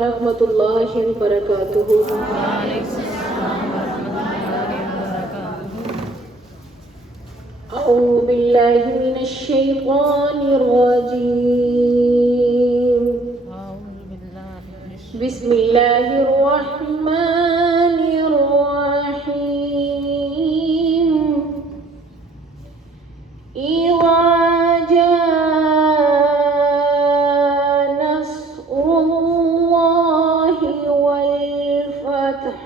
ورحمۃ اللہ وبرکاتہ۔ اعوذ باللہ من الشیطان الرجیم، بسم اللہ الرحمن الرحیم۔ اذا جاء نصر اللہ والفتح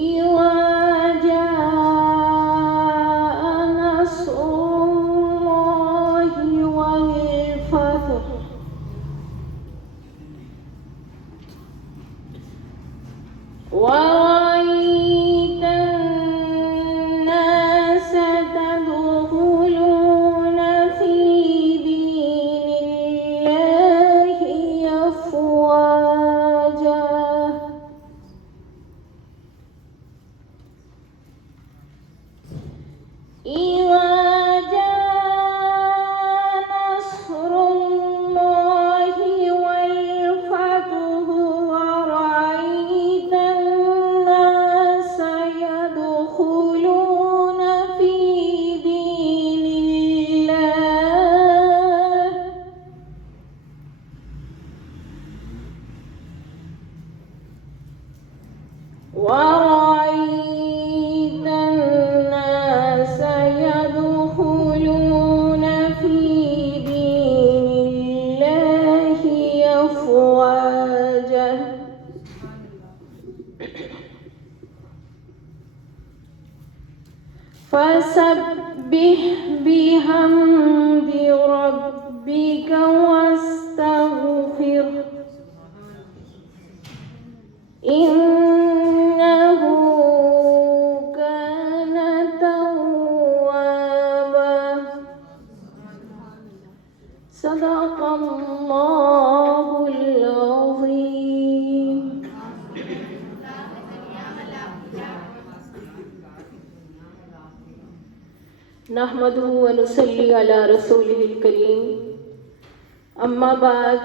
إذا جاء نصر الله والفتح ورأيت الناس تدخلون في دين الله أفواجا إذا جاء نصر الله والفتح ورأيت الناس يدخلون في دين الله ورأيت الناس يدخلون في دين الله أفواجا فسبح بحمد ربك واستغفره إنه كان توابا صدق الله العظيم۔ نحمده ونصلي على رسوله الكريم، أما بعد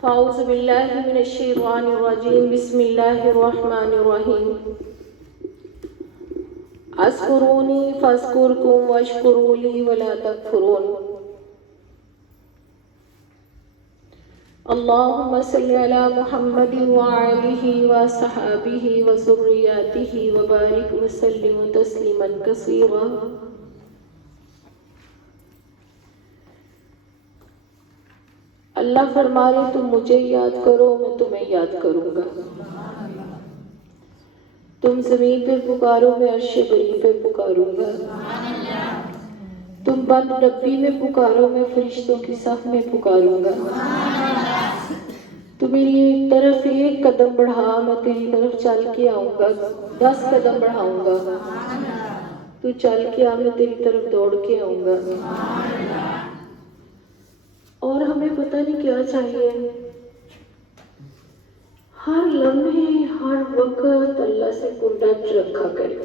فأعوذ بالله من الشيطان الرجيم، بسم الله الرحمن الرحيم۔ اذكروني فاذكركم واشكروا لي ولا تكفرون۔ اللهم صل على محمد وآله وصحبه وذرياته وبارك وسلم تسليما كثيرا۔ اللہ فرمائے تم مجھے یاد کرو میں تمہیں یاد کروں گا، تم زمین پہ پکارو میں عرش بری پہ پکاروں گا، تم بند ڈبی میں پکارو میں فرشتوں کی صف میں پکاروں گا، تو میری طرف ایک قدم بڑھا میں تیری طرف چل کے آؤں گا، 10 قدم بڑھاؤں گا تو چل کے آ میں تیری طرف دوڑ کے آؤں گا۔ اور ہمیں پتہ نہیں کیا چاہیے، ہر لمحے ہر وقت اللہ سے کانٹیکٹ رکھا کرے۔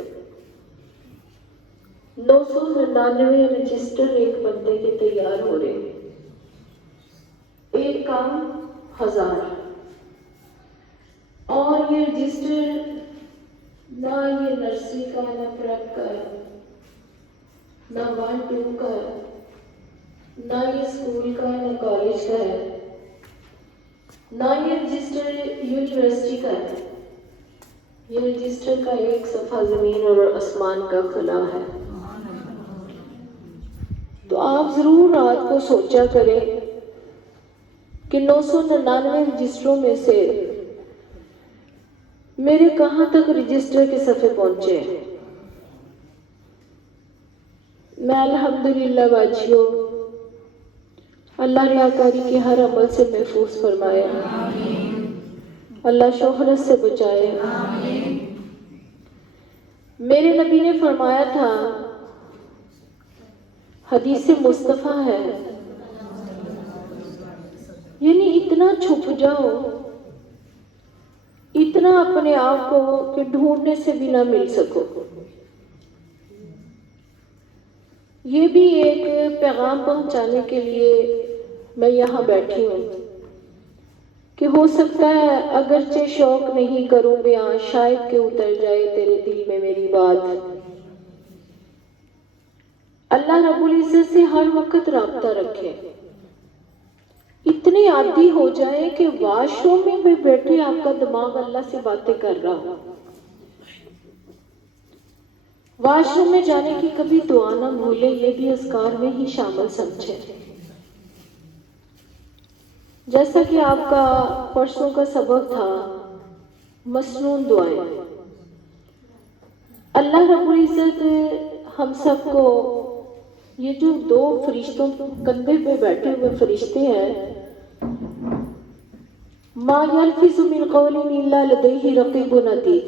999 رجسٹر ایک بندے کے تیار ہو رہے ہیں، ایک کام 1000، اور یہ رجسٹر نہ یہ نرسری کا نہ پریپ کا نہ 1 2 کا نہ یہ اسکول کا نہ کالج کا ہے، نہ یہ رجسٹر یونیورسٹی کا ہے، یہ رجسٹر کا ایک صفحہ زمین اور آسمان کا خلا ہے۔ تو آپ ضرور رات کو سوچا کریں کہ 999 رجسٹروں میں سے میرے کہاں تک رجسٹر کے صفحے پہنچے ہیں۔ میں الحمدللہ باجیوں اللہ ریاکاری کے ہر عمل سے محفوظ فرمائے، اللہ شہرت سے بچائے۔ میرے نبی نے فرمایا تھا، حدیث مصطفیٰ ہے، یعنی اتنا چھپ جاؤ، اتنا اپنے آپ کو کہ ڈھونڈنے سے بھی نہ مل سکو۔ یہ بھی ایک پیغام پہنچانے کے لیے میں یہاں بیٹھی ہوں کہ ہو سکتا ہے اگرچہ شوق نہیں کروں بیاں، شاید کہ اتر جائے تیرے دل میں میری بات۔ اللہ رب العزت سے ہر وقت رابطہ رکھے، اتنے عادی ہو جائیں کہ واش روم میں بھی بیٹھے آپ کا دماغ اللہ سے باتیں کر رہا ہو، واش روم میں جانے کی کبھی دعا نہ بھولے، یہ بھی اذکار میں ہی شامل سمجھے۔ جیسا کہ آپ کا پرسوں کا سبق تھا مسنون دعائیں، اللہ رب العزت ہم سب کو یہ جو دو فرشتوں کندھے پہ بیٹھے ہوئے فرشتے ہیں، ما یلفظ من قول الا لدیہ رقیب عتید،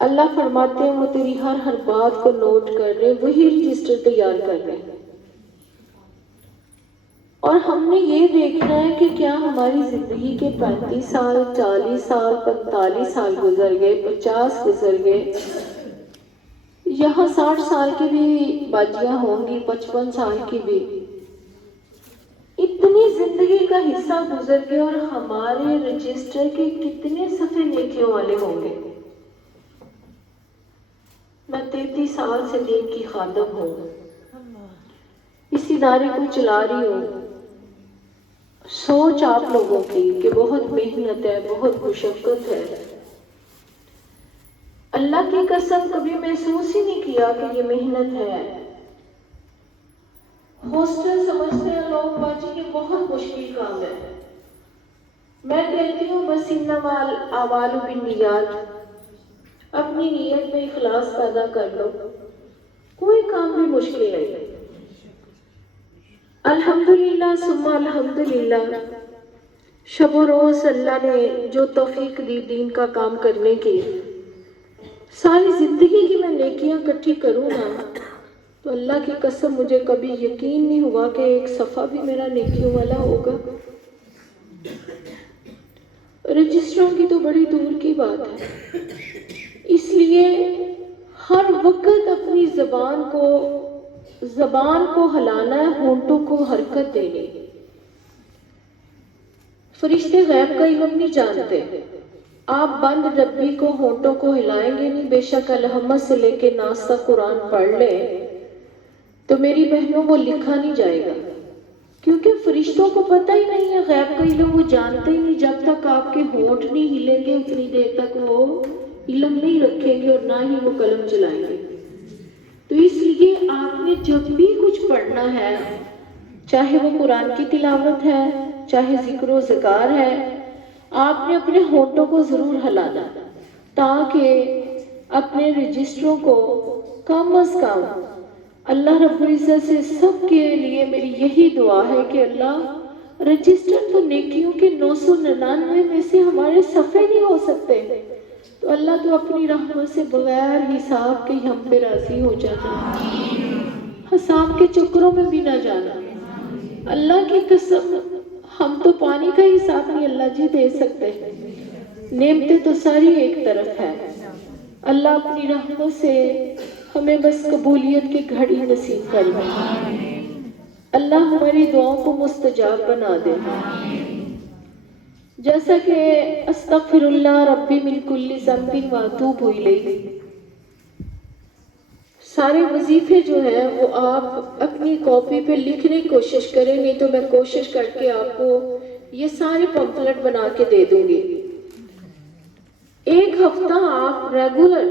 اللہ فرماتے ہیں وہ تیری ہر بات کو نوٹ کر رہے، وہی رجسٹر تیار کر رہے ہیں۔ اور ہم نے یہ دیکھنا ہے کہ کیا ہماری زندگی کے 35 سال، 40 سال، 45 سال گزر گئے، 50 گزر گئے، یہاں 60 سال کی بھی باجیاں ہوں گی، 55 سال کی بھی، اتنی زندگی کا حصہ گزر گئے اور ہمارے رجسٹر کے کتنے صفحے نیکیوں والے ہوں گے۔ میں 33 سال سے دین کی خادم ہوں، اس ادارے کو چلا رہی ہوں۔ سوچ آپ لوگوں کی کہ بہت محنت ہے، بہت مشقت ہے۔ اللہ کی قسم کبھی محسوس ہی نہیں کیا کہ یہ محنت ہے۔ ہاسٹل سمجھتے ہیں لوگ باجی کہ بہت مشکل کام ہے، میں کہتی ہوں بس انما الاعمال بالنیات، اپنی نیت میں اخلاص پیدا کر لو، کوئی کام بھی مشکل نہیں۔ الحمدللہ ثم الحمدللہ، شب و روز اللہ نے جو توفیق دی دین کا کام کرنے کی، ساری زندگی کی میں نیکیاں اکٹھی کروں نا تو اللہ کی قسم مجھے کبھی یقین نہیں ہوا کہ ایک صفحہ بھی میرا نیکیوں والا ہوگا۔ رجسٹروں کی تو بڑی دور کی بات ہے، اس لیے ہر وقت اپنی زبان کو ہلانا ہے، ہونٹوں کو حرکت دینی۔ فرشتے غیب کا علم نہیں جانتے، آپ بند ڈبی کو ہونٹوں کو ہلائیں گے نہیں، بے شک الحمد سے لے کے ناس تک قرآن پڑھ لیں تو میری بہنوں وہ لکھا نہیں جائے گا، کیونکہ فرشتوں کو پتہ ہی نہیں ہے غیب کا علم، وہ جانتے ہی نہیں، جب تک آپ کے ہونٹ نہیں ہلیں گے اتنی دیر تک وہ علم نہیں رکھیں گے اور نہ ہی وہ قلم چلائیں گے۔ تو اس لیے آپ نے جب بھی کچھ پڑھنا ہے، چاہے وہ قرآن کی تلاوت ہے، چاہے ذکر و ذکار ہے، آپ نے اپنے ہونٹوں کو ضرور ہلانا تاکہ اپنے رجسٹروں کو کم از کم، اللہ رب العزت سے سب کے لیے میری یہی دعا ہے کہ اللہ رجسٹر تو نیکیوں کے 999 میں سے ہمارے صفحے نہیں ہو سکتے، تو اللہ تو اپنی رحمت سے بغیر حساب کے ہم پہ راضی ہو جانا، حساب کے چکروں میں بھی نہ جانا۔ اللہ کی قسم ہم تو پانی کا حساب نہیں اللہ جی دے سکتے، نعمتیں تو ساری ایک طرف ہے۔ اللہ اپنی رحمت سے ہمیں بس قبولیت کی گھڑی نصیب کر دے، اللہ ہماری دعاؤں کو مستجاب بنا دے۔ جیسا کہ استغفر اللہ ربی من کل ذنب واتوب الیہ، سارے وظیفے جو ہیں وہ آپ اپنی کاپی پہ لکھنے کی کوشش کریں، نہیں تو میں کوشش کر کے آپ کو یہ سارے پمفلٹ بنا کے دے دوں گی۔ ایک ہفتہ آپ ریگولر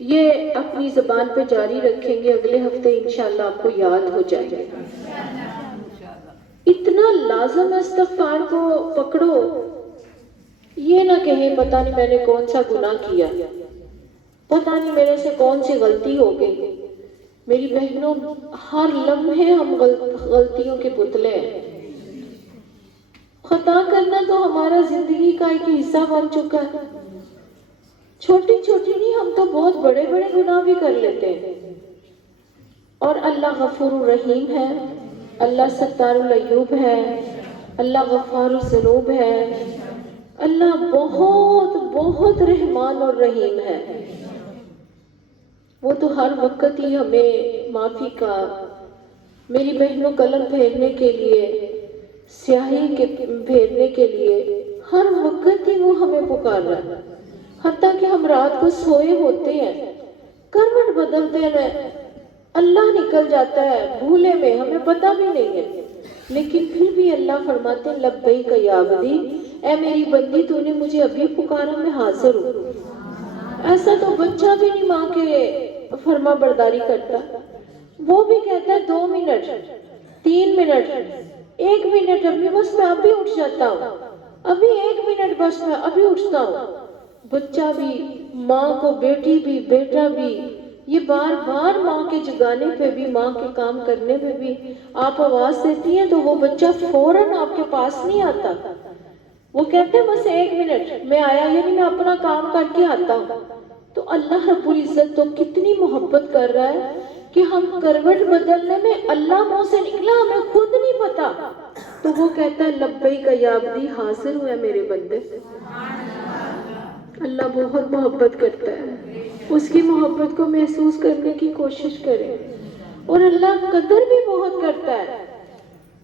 یہ اپنی زبان پہ جاری رکھیں گے، اگلے ہفتے انشاءاللہ آپ کو یاد ہو جائے گا۔ اتنا لازم استغفار کو پکڑو، یہ نہ کہیں پتہ نہیں میں نے کون سا گناہ کیا، پتہ نہیں میرے سے کون سی غلطی ہو گئی۔ میری بہنوں، ہر لمحے ہم غلطیوں کے پتلے ہیں، خطا کرنا تو ہمارا زندگی کا ایک حصہ بن چکا ہے، چھوٹی چھوٹی نہیں، ہم تو بہت بڑے بڑے گناہ بھی کر لیتے ہیں۔ اور اللہ غفور الرحیم ہے، اللہ ستار العیوب ہے، اللہ غفار الذنوب ہے، اللہ بہت بہت رحمان اور رحیم ہے۔ وہ تو ہر وقت ہی ہمیں معافی کا، میری بہنوں قلم پھیرنے کے لیے، سیاہی کے پھیرنے کے لیے ہر وقت ہی وہ ہمیں پکار رہا ہے. حتیٰ کہ ہم رات کو سوئے ہوتے ہیں، کروٹ بدلتے ہیں، اللہ نکل جاتا ہے بھولے میں، ہمیں پتہ بھی نہیں ہے، لیکن پھر بھی اللہ فرماتے ہیں لبیک یا عبدی، اے میری بندی تو نے مجھے ابھی پکارا، میں حاضر ہوں. ایسا تو بچہ بھی نہیں ماں کے فرما برداری کرتا، وہ بھی کہتا ہے 2 منٹ، 3 منٹ، 1 منٹ ابھی بس میں ابھی اٹھ جاتا ہوں، ابھی 1 منٹ بس میں ابھی اٹھتا ہوں. بچہ بھی، ماں کو، بیٹی بھی، بیٹا بھی، یہ بار بار ماں کے جگانے پہ بھی، ماں کے کام کرنے پہ بھی آپ آواز دیتی ہیں تو وہ بچہ فوراً آپ کے پاس نہیں آتا. وہ کہتے ہیں بس 1 منٹ میں آیا، یعنی میں اپنا کام کر کے آتا ہوں. تو اللہ رب العزت تو کتنی محبت کر رہا ہے کہ ہم کروٹ بدلنے میں اللہ منہ سے نکلا ہمیں خود نہیں پتا، تو وہ کہتا ہے لبیک یا عبدی، حاضر ہوئے میرے بندے. اللہ بہت محبت کرتا ہے، اس کی محبت کو محسوس کرنے کی کوشش کریں. اور اللہ قدر بھی بہت کرتا ہے،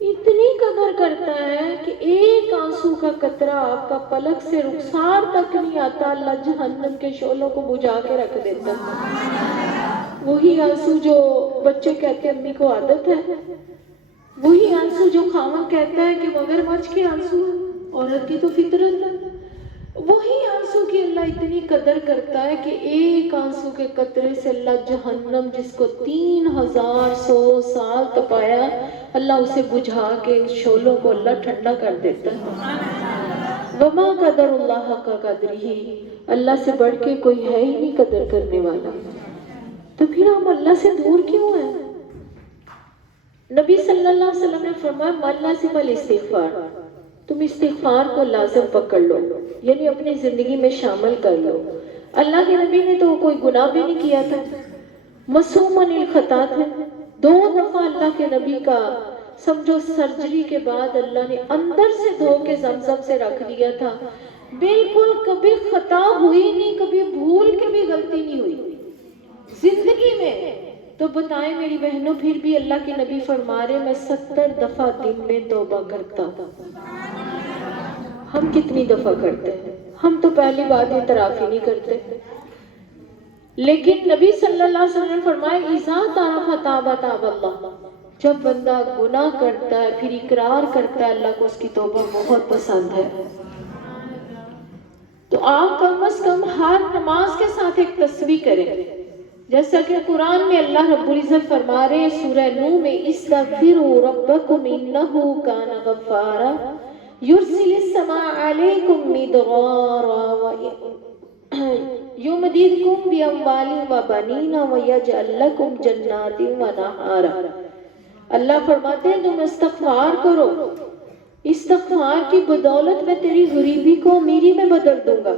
اتنی قدر کرتا ہے کہ ایک آنسو کا قطرہ آپ کا پلک سے رخسار تک نہیں آتا، اللہ جہنم کے شعلوں کو بجھا کے رکھ دیتا ہے. وہی آنسو جو بچے کہتے ہیں امی کو عادت ہے، وہی آنسو جو خاوند کہتا ہے کہ مگرمچھ کے آنسو، عورت کی تو فطرت ہے، وہی آنسو کی اللہ اتنی قدر کرتا ہے کہ ایک آنسو کے قطرے سے اللہ جہنم جس کو 3100 سال تپایا، اللہ اسے بجھا کے شعلوں کو اللہ ٹھنڈا کر دیتا ہے. وما قدر اللہ کا قدر ہی، اللہ سے بڑھ کے کوئی ہے ہی نہیں قدر کرنے والا. تو پھر ہم اللہ سے دور کیوں ہیں؟ نبی صلی اللہ علیہ وسلم نے فرمایا من لازم الاستغفار، تم استغفار کو لازم پکڑ لو، یعنی اپنی زندگی میں شامل کر لو. اللہ کے نبی نے تو کوئی گناہ بھی نہیں کیا تھا، معصوم عن الخطا تھے. 2 دفعہ اللہ کے نبی کا سمجھو سرجری کے بعد اللہ نے اندر سے دھو کے زمزم سے رکھ دیا تھا، بالکل کبھی خطا ہوئی نہیں، کبھی بھول کے بھی غلطی نہیں ہوئی زندگی میں. تو بتائیں میری بہنوں، پھر بھی اللہ کے نبی فرما رہے میں 70 دفعہ دن میں توبہ کرتا ہوں. ہم کتنی دفعہ کرتے ہیں؟ ہم تو پہلی بات اعتراف ہی نہیں کرتے. لیکن نبی صلی اللہ علیہ وسلم نے فرمایا اذا تعرف تاب تاب اللہ، جب بندہ گناہ کرتا ہے پھر اقرار کرتا ہے، اللہ کو اس کی توبہ بہت پسند ہے. تو آپ کم از کم ہر نماز کے ساتھ ایک تسبیح کریں، جیسا کہ قرآن میں اللہ رب العزت فرما رہے ہیں سورہ نوح میں استغفروا ربکم انہ کان غفارا یرسل السماء علیکم مدرارا یمددکم باموال وبنین ویجعل لکم جنات ونہارا. اللہ فرماتے ہیں تم استغفار کرو، استغفار کی بدولت میں تیری غریبی کو امیری میں بدل دوں گا،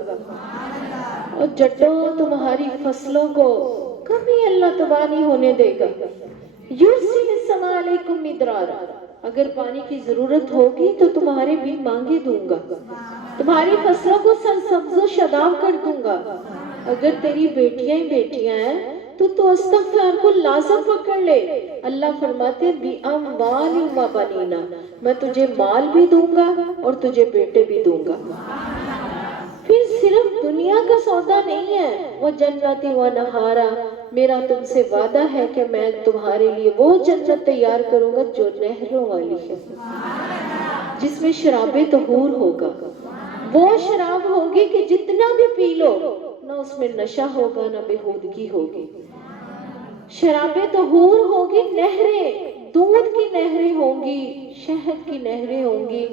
اور جٹوں تمہاری فصلوں کو کبھی اللہ تباہ نہیں ہونے دے گا. یرسل السماء علیکم مدرارا، اگر پانی کی ضرورت ہوگی تو تمہارے بھی مانگے دوں گا، تمہاری فصلوں کو سرسبز و شاداب کر دوں گا. اگر تیری بیٹیاں ہی بیٹیاں ہیں تو استغفار کو لازم پکڑ لے. اللہ فرماتے ہیں بی اموال و بنینا، میں تجھے مال بھی دوں گا اور تجھے بیٹے بھی دوں گا. پھر صرف دنیا کا سودا نہیں ہے، وہ جنت و نہارا، میرا تم سے وعدہ ہے کہ میں تمہارے لیے وہ جنت تیار کروں گا جو نہروں والی ہے، جس میں شراب طہور ہوگا. وہ شراب ہوگی کہ جتنا بھی پی لو نہ اس میں نشہ ہوگا نہ بےہودگی ہوگی. شراب طہور ہوگی، نہریں، دودھ کی نہریں ہوں گی، شہد کی نہریں ہوں گی.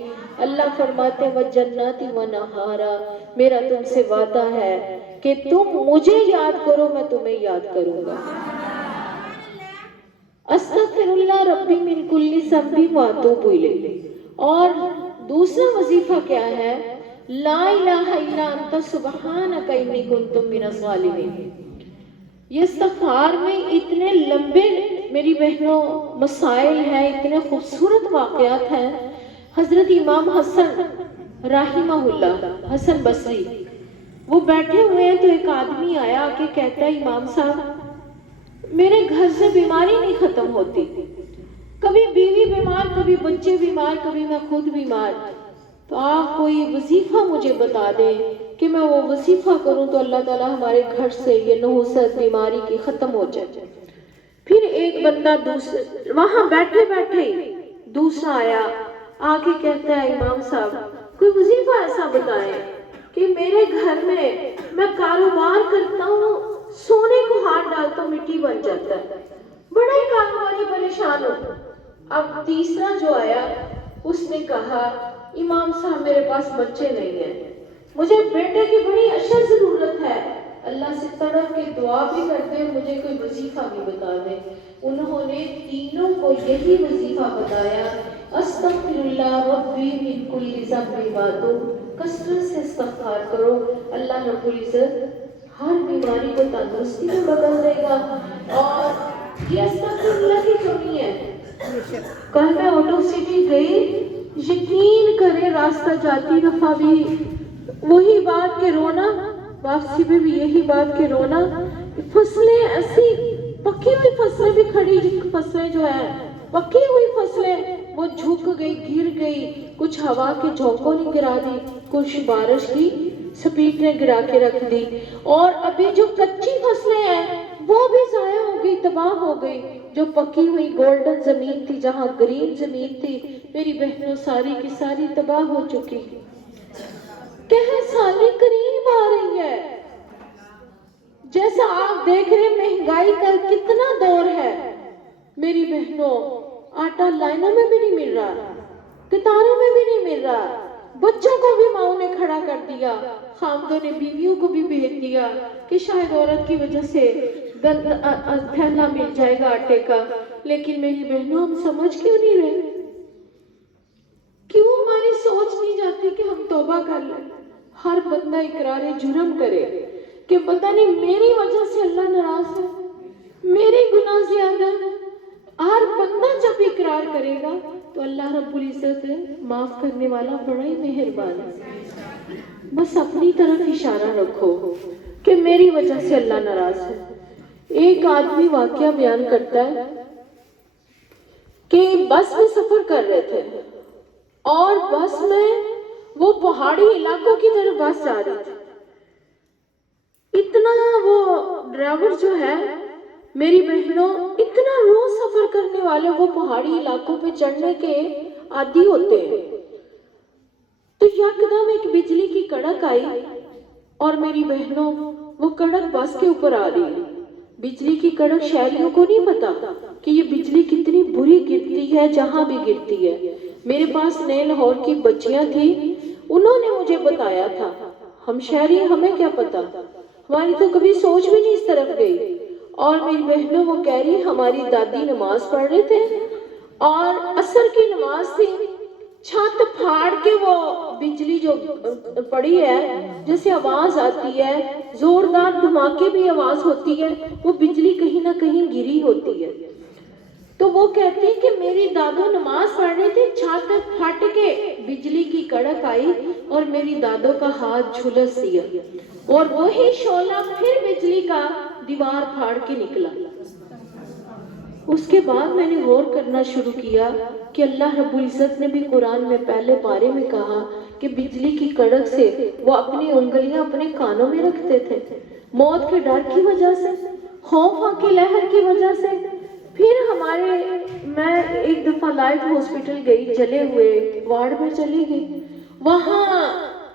اللہ فرماتے ہیں وَجَنَّاتٍ وَنَہَارًا، میرا تم سے وعدہ ہے کہ تم مجھے یاد کرو میں تمہیں یاد کروں گا. استغفر اللہ ربی من کل ذنب واتوب الیہ. اور دوسرا وظیفہ کیا ہے؟ لا الہ الا انت سبحانک انی کنت من الظالمین. یہ استغفار میں اتنے لمبے میری بہنوں مسائل ہیں، اتنے خوبصورت واقعات ہیں. حضرت امام حسن رحمہ اللہ، حسن بصری، وہ بیٹھے ہوئے ہیں تو ایک آدمی آیا کہ کہتا ہے امام صاحب میرے گھر سے بیماری نہیں ختم ہوتی، کبھی بیوی بیمار، کبھی بچے بیمار، کبھی میں خود بیمار. تو آپ کوئی وظیفہ مجھے بتا دیں کہ میں وہ وظیفہ کروں تو اللہ تعالیٰ ہمارے گھر سے یہ نحوست بیماری کی ختم ہو جائے. پھر ایک بندہ وہاں بیٹھے بیٹھے دوسرا آیا، آ کے کہتا ہے امام صاحب کوئی وظیفہ ایسا بتائیں کہ میرے گھر میں کاروبار کرتا ہوں، سونے کو ہاتھ ڈالتا ہوں مٹی بن جاتا ہے، بڑا ہی کاروباری پریشان ہو. اب تیسرا جو آیا اس نے کہا امام صاحب میرے پاس بچے نہیں ہیں، مجھے بیٹے کی بڑی اشد ضرورت ہے، اللہ سے تڑپ کے دعا بھی کرتے ہیں مجھے کوئی وظیفہ بھی بتا دیں. انہوں نے تینوں کو یہی وظیفہ بتایا، استغفر اللہ ربی من کل ذنب واتوب، کثرت سے استغفار کرو، اللہ رب العزت ہر بیماری کو تندرستی میں بدل دے گا. اور یہ استغفر اللہ کی کمی ہے. کل میں آٹو سٹی گئی، یقین کرے راستہ جاتی دفعہ بھی وہی بات کے رونا، واپسی میں بھی یہی بات کے رونا. فصلیں ایسی پکی ہوئی فصلیں بھی کھڑی، فصلیں جو ہیں پکی ہوئی فصلیں وہ جھک گئی، گر گئی، کچھ ہوا کے جھونکوں نے گرا دی، کچھ بارش کی سپیٹ نے گرا کے رکھ دی. اور ابھی جو کچی فصلیں ہیں وہ بھی ضائع ہو گئی، تباہ ہو گئی. جو پکی ہوئی گولڈن زمین تھی، جہاں گرین زمین تھی، میری بہنوں ساری کی ساری تباہ ہو چکی. کہہ سالی قریب آ رہی ہے، جیسا آپ دیکھ رہے مہنگائی کا کتنا دور ہے. میری بہنوں آٹا لائنوں میں بھی نہیں مل رہا، کتاروں میں بھی نہیں مل رہا، بچوں کو بھی ماؤں نے کھڑا کر دیا، خامدوں نے بیویوں کو بھی بھیج دیا کہ شاید عورت کی وجہ سے تھیلا مل جائے گا آٹے کا. لیکن میری بہنوں ہم سمجھ کیوں نہیں رہے؟ کیوں ہماری سوچ نہیں جاتی کہ ہم توبہ کر لیں؟ ہر بندہ اقرار جرم کرے کہ پتہ نہیں میری وجہ سے اللہ ناراض ہے، میری گناہ زیادہ. ہر بندہ جب اقرار کرے گا تو اللہ رب العزت معاف کرنے والا بڑا ہی مہربان ہے. بس اپنی طرف اشارہ رکھو کہ میری وجہ سے اللہ ناراض ہے. ایک آدمی واقعہ بیان کرتا ہے کہ بس میں سفر کر رہے تھے اور بس میں وہ پہاڑی علاقوں کی طرف بس جا رہی تھی. اتنا وہ ڈرائیور جو ہے میری بہنوں اتنا روز سفر کرنے والے وہ پہاڑی علاقوں پہ چڑھنے کے عادی ہوتے ہیں. تو یکدم ایک بجلی کی کڑک آئی اور میری بہنوں وہ کڑک بس کے اوپر آ رہی ہے. بجلی کی کڑک شہریوں کو نہیں پتا کہ یہ بجلی کتنی بری گرتی ہے جہاں بھی گرتی ہے. میرے پاس نئے لاہور کی بچیاں تھیں، انہوں نے مجھے بتایا تھا. ہم شہری ہمیں کیا پتا، ہماری تو کبھی سوچ بھی نہیں اس طرف گئی. اور میری بہنوں وہ کہہ رہی ہماری دادی نماز پڑھ رہے تھے اور عصر کی نماز تھی، چھت پھاڑ کے وہ بجلی جو پڑی ہے جیسے آواز آتی ہے، زوردار دھماکے بھی آواز ہوتی ہے، وہ بجلی کہیں نہ کہیں گری ہوتی ہے. تو وہ کہتے ہیں کہ میری دادو نماز پڑھ رہے تھے، چھت پھٹ کے بجلی کی کڑک آئی اور میری دادو کا ہاتھ جھلس دیا اور وہی شعلہ پھر بجلی کا دیوار پھاڑ کے نکلا. اس کے بعد میں نے غور کرنا شروع کیا کہ اللہ رب العزت نے بھی قرآن میں پہلے پارے میں کہا کہ بجلی کی کڑک سے وہ اپنی انگلیاں اپنے کانوں میں رکھتے تھے، موت کے ڈر کی وجہ سے، خوف کی لہر کی وجہ سے. پھر میں ایک دفعہ لائٹ ہاسپٹل گئی، جلے ہوئے وارڈ میں چلی گئی. وہاں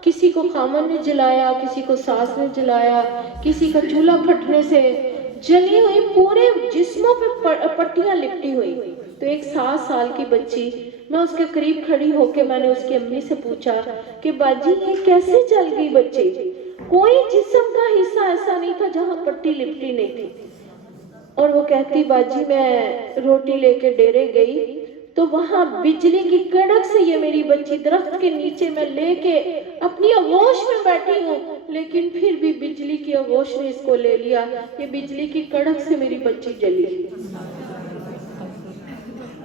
کسی کو خامن نے جلایا، کسی کو ساس نے جلایا، کسی کا چولہا پھٹنے سے جلی ہوئی پورے جسموں پہ پٹیاں لپٹی ہوئی. تو ایک 7 سال کی بچی، میں اس کے قریب کھڑی ہو کے میں نے اس کی امی سے پوچھا کہ باجی یہ کیسے جل گئی بچی؟ کوئی جسم کا حصہ ایسا نہیں تھا جہاں پٹی لپٹی نہیں تھی. اور وہ کہتی باجی میں روٹی لے کے ڈیرے گئی تو وہاں بجلی کی کڑک سے یہ میری بچی درخت کے نیچے میں لے کے اپنی آغوش میں بیٹھی ہوں، لیکن پھر بھی بجلی کی آغوش نے اس کو لے لیا. یہ بجلی کی کڑک سے میری بچی جلی.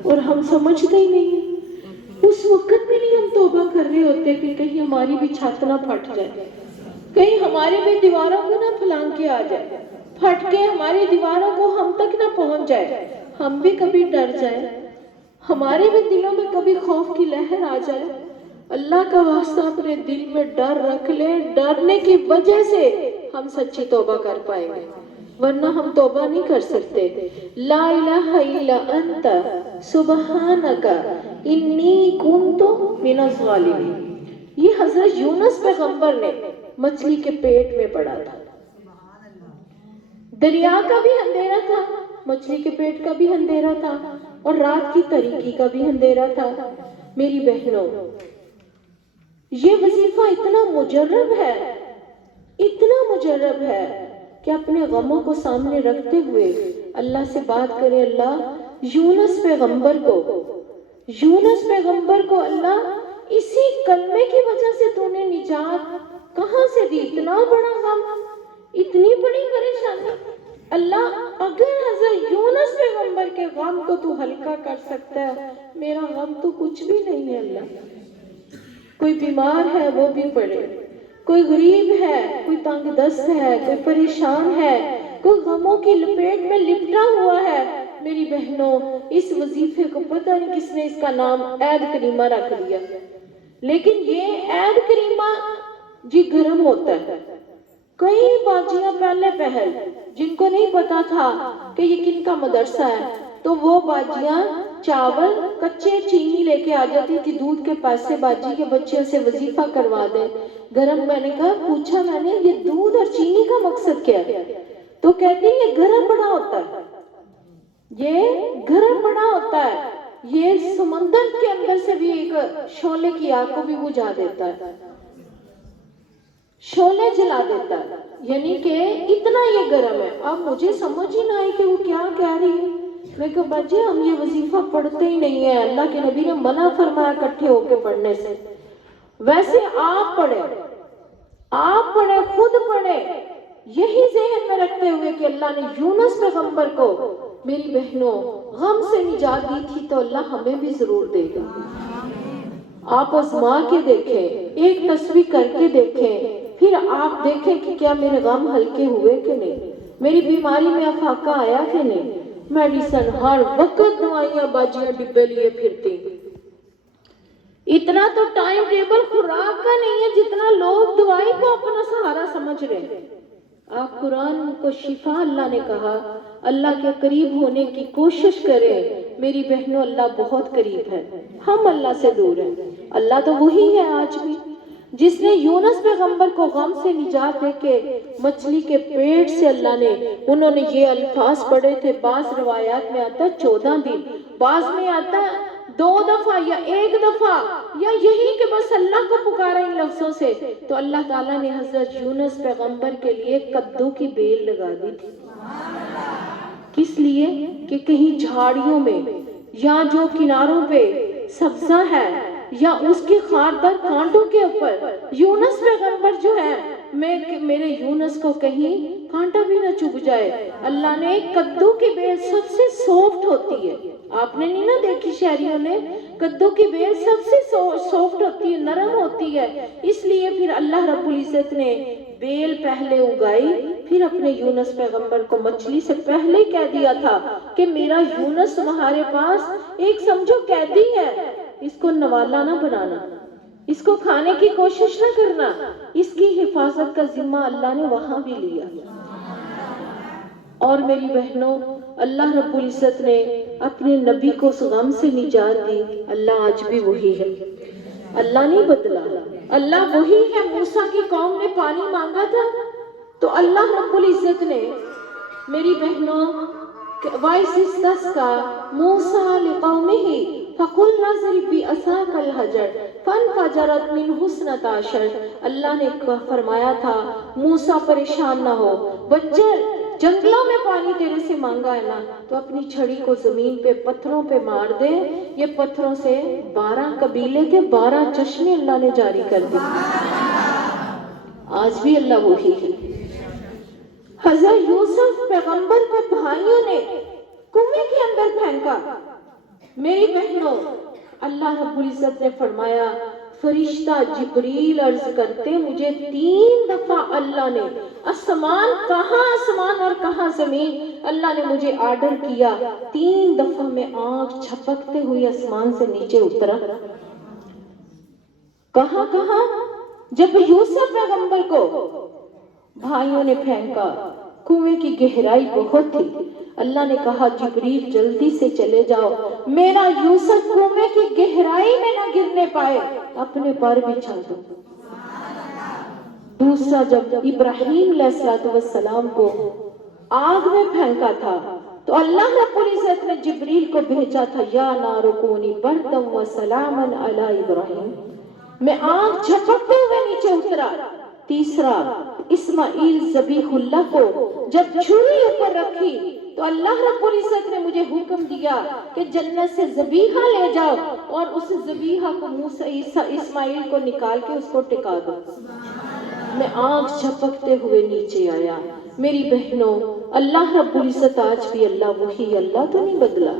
اور ہم سمجھتے ہی نہیں، اس وقت میں نہیں ہم توبہ کر رہے ہوتے کہ کہیں ہماری بھی چھت نہ پھٹ جائے، کہیں ہماری بھی دیواروں کو نہ پھلانگ کے آ جائے. پھٹ کے ہماری دیواروں کو ہم تک نہ پہنچ جائے، ہم بھی کبھی ڈر جائیں، ہمارے بھی دلوں میں کبھی خوف کی لہر آ جائے، اللہ کا واسطہ اپنے دل میں ڈر رکھ لیں، ڈرنے کی وجہ سے ہم سچی توبہ کر پائیں گے، ورنہ ہم توبہ نہیں کر سکتے۔ لا الہ الا انت سبحانک انی کنت من الظالمین، یہ حضرت یونس پیغمبر نے مچھلی کے پیٹ میں پڑا تھا۔ دریا کا بھی اندھیرا تھا، مچھلی کے پیٹ کا بھی اندھیرا تھا، اور رات کی تاریکی کا بھی اندھیرا تھا۔ میری بہنوں، یہ وظیفہ اتنا مجرب ہے، اتنا مجرب ہے کہ اپنے غموں کو سامنے رکھتے ہوئے اللہ سے بات کرے، اللہ یونس پیغمبر کو اللہ اسی کلمے کی وجہ سے تو نے نجات کہاں سے دی؟ اتنا بڑا غم، اتنی بڑی پریشانی، اللہ اگر حضرت یونس پیغمبر کے غم کو تو ہلکا کر سکتا ہے، میرا غم تو کچھ بھی نہیں ہے۔ اللہ کوئی بیمار ہے وہ بھی پڑے، کوئی غریب ہے، کوئی تنگ دست ہے، کوئی پریشان ہے، کوئی غموں کی لپیٹ میں لپٹا ہوا ہے، میری بہنوں اس وظیفے کو پتہ نہیں کس نے اس کا نام عید کریمہ رکھ دیا، لیکن یہ عید کریمہ جی گرم ہوتا ہے۔ کئی باجیاں پہلے پہل جن کو نہیں پتا تھا کہ یہ کن کا مدرسہ ہے، تو وہ باجیاں چاول کچے چینی لے کے آ جاتی تھی، دودھ کے پیسے باجی کے بچے سے وظیفہ کروا دے گرم۔ میں نے کہا، پوچھا میں نے، یہ دودھ اور چینی کا مقصد کیا ہے؟ تو کہتی یہ گرم بڑا ہوتا ہے، یہ گرم بڑا ہوتا ہے، یہ سمندر کے اندر سے بھی ایک شعلے کی آگ کو بھی بجھا دیتا ہے، شعلے جلا دیتا ہے، یعنی کہ اتنا یہ گرم ہے۔ اب مجھے سمجھ ہی نہ آئی کہ وہ کیا کہہ رہی ہے۔ میں کہا بچے ہم یہ وظیفہ پڑھتے ہی نہیں ہیں، اللہ کے نبی نے منع فرمایا اکٹھے ہو کے پڑھنے سے۔ ویسے آپ پڑھیں، خود پڑھیں، یہی ذہن میں رکھتے ہوئے کہ اللہ نے یونس پیغمبر کو، میری بہنوں، غم سے نجات دی تھی تو اللہ ہمیں بھی ضرور دے گا۔ آپ آزما کے دیکھیں، ایک تصویر کر کے دیکھیں، پھر آپ دیکھیں کہ کیا میرے غم ہلکے ہوئے کہ نہیں، میری بیماری میں افاقہ آیا کہ نہیں۔ میڈیسن ہر وقت دوائیاں باجیاں ڈبے لیے پھرتی، اتنا تو ٹائم ٹیبل خوراک کا نہیں ہے جتنا لوگ دوائی کو اپنا سہارا سمجھ رہے ہیں۔ آپ قرآن کو شفا اللہ نے کہا، اللہ کے قریب ہونے کی کوشش کریں میری بہنوں، اللہ بہت قریب ہے، ہم اللہ سے دور ہیں۔ اللہ تو وہی ہے آج بھی جس نے یونس پیغمبر کو غم سے نجات دے کے مچھلی کے پیٹ سے اللہ نے، انہوں نے یہ الفاظ پڑھے تھے، بعض روایات میں آتا 14 دن، بعض میں آتا 2 دفعہ یا 1 دفعہ، یا یہی کہ بس اللہ کو پکارا ان لفظوں سے، تو اللہ تعالیٰ نے حضرت یونس پیغمبر کے لیے کدو کی بیل لگا دی تھی۔ کس لیے؟ کہ کہیں جھاڑیوں میں یا جو کناروں پہ سبزہ ہے یا اس کی خاردار کانٹوں کے اوپر یونس پیغمبر جو ہے، میرے یونس کو کہیں کانٹا بھی نہ چبھ جائے۔ اللہ نے کدو کی بیل سب سے سافٹ ہوتی ہے، آپ نے نہیں نہ دیکھی شہریوں نے، کدو کی بیل سب سے سافٹ ہوتی ہے، نرم ہوتی ہے، اس لیے پھر اللہ رب العزت نے بیل پہلے اگائی، پھر اپنے یونس پیغمبر کو مچھلی سے پہلے کہہ دیا تھا کہ میرا یونس تمہارے پاس ایک سمجھو قیدی ہے، اس کو نوالا نہ بنانا، اس کو کھانے کی کوشش نہ کرنا، اس کی حفاظت کا ذمہ اللہ نے وہاں بھی لیا۔ اور میری بہنوں، اللہ رب العزت نے اپنے نبی کو اس غم سے نجات دی، اللہ آج بھی وہی ہے، اللہ نہیں بدلا، اللہ وہی ہے۔ موسیٰ کی قوم نے پانی مانگا تھا تو اللہ رب العزت نے، میری بہنوں، وَإِذِ اسْتَسْقَىٰ مُوسَىٰ لِقَوْمِهِ فَقُلْنَا اضْرِب بِّعَصَاكَ الْحَجَرَ فَانْفَجَرَتْ مِنْهُ اثْنَتَا عَشْرَةَ۔ اللہ نے فرمایا تھا موسیٰ پریشان نہ ہو، بچے جنگلوں میں پانی تیرے سے مانگا ہے نا، تو اپنی چھڑی کو زمین پہ پتھروں پہ مار دے، یہ پتھروں سے 12 قبیلے تھے، 12 چشمے اللہ نے جاری کر دی۔ آج بھی اللہ وہی ہے۔ حضرت یوسف پیغمبر کو بھائیوں نے کنویں کے اندر پھینکا، میری بہنوں، اللہ رب العزت نے فرمایا فرشتہ جبریل عرض کرتے مجھے 3 دفعہ اللہ نے آسمان اور کہاں زمین، اللہ نے مجھے آرڈر کیا، 3 دفعہ میں آنکھ جھپکتے ہوئے آسمان سے نیچے اترا۔ کہاں جب یوسف پیغمبر کو بھائیوں نے پھینکا، کنویں کی گہرائی بہت تھی، اللہ نے کہا جبریل جلدی سے چلے جاؤ، میرا یوسف کنویں کی گہرائی میں نہ گرنے پائے، اپنے پر بچھا دو۔ دوسرا جب ابراہیم علیہ السلام کو آگ میں پھینکا تھا تو اللہ رب العزت نے جبریل کو بھیجا تھا، یا نار کونی بردا وسلاما علی ابراہیم، میں آگ جھپکتے ہوئے نیچے اترا۔ تیسرا اسماعیل ذبیح اللہ کو جب چھری اوپر رکھی تو اللہ رب العزت نے مجھے حکم دیا کہ جنت سے ذبیحہ لے جاؤ اور اس ذبیحہ کو منہ سے اسماعیل کو نکال کے اس کو ٹکا دو۔ میں آنکھ جھپکتے ہوئے نیچے آیا۔ میری بہنوں، اللہ رب العزت آج بھی اللہ وہی اللہ تو نہیں بدلا۔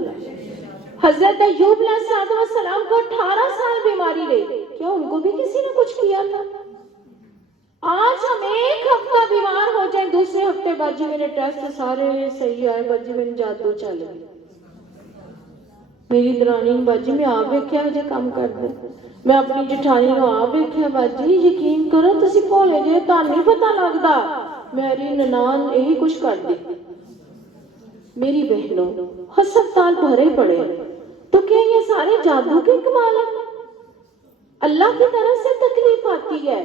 حضرت ایوب علیہ السلام کو 18 سال بیماری رہی، کیا ان کو بھی کسی نے کچھ کیا تھا؟ آج ہم 1 ہفتہ بیمار ہو جائیں، دوسرے ہفتے باجی میرے ٹیسٹ سارے صحیح آئے، باجی میں جادو چل گئی، میری درانی باجی میں آپ ویکھیا جے کام کر دے، میں اپنی جٹھانی نو آپ ویکھیا باجی یقین کرو تسی بھولے جے تہاں نہیں پتہ لگدا، میری ننان یہی کچھ کر دی۔ میری بہنوں، ہسپتال بھرے پڑے، تو کیا یہ سارے جادو کے کمال ہیں؟ اللہ کی طرف سے تکلیف آتی ہے۔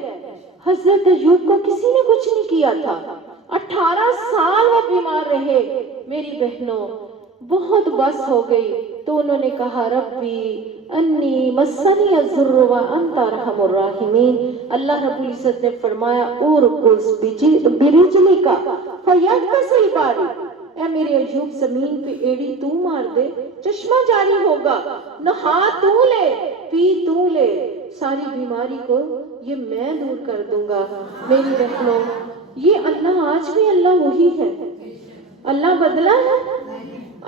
حضرت ایوب کو کسی نے کچھ نہیں کیا تھا، 18 سال وہ بیمار رہے۔ میری بہنوں، بہت بس ہو گئی تو انہوں نے کہا ربی انی مسنی الضر وانت ارحم الراحمین۔ اللہ رب العزت نے فرمایا ارکض برجلک فیغتسل الباری، اے میرے ایوب زمین پہ ایڑی تو مار دے، چشمہ جاری ہوگا، نہا تو لے، پی تو لے، ساری بیماری کو یہ میں دور کر دوں گا۔ میری بہنوں، یہ اللہ آج بھی اللہ وہی ہے۔ اللہ بدلا ہے؟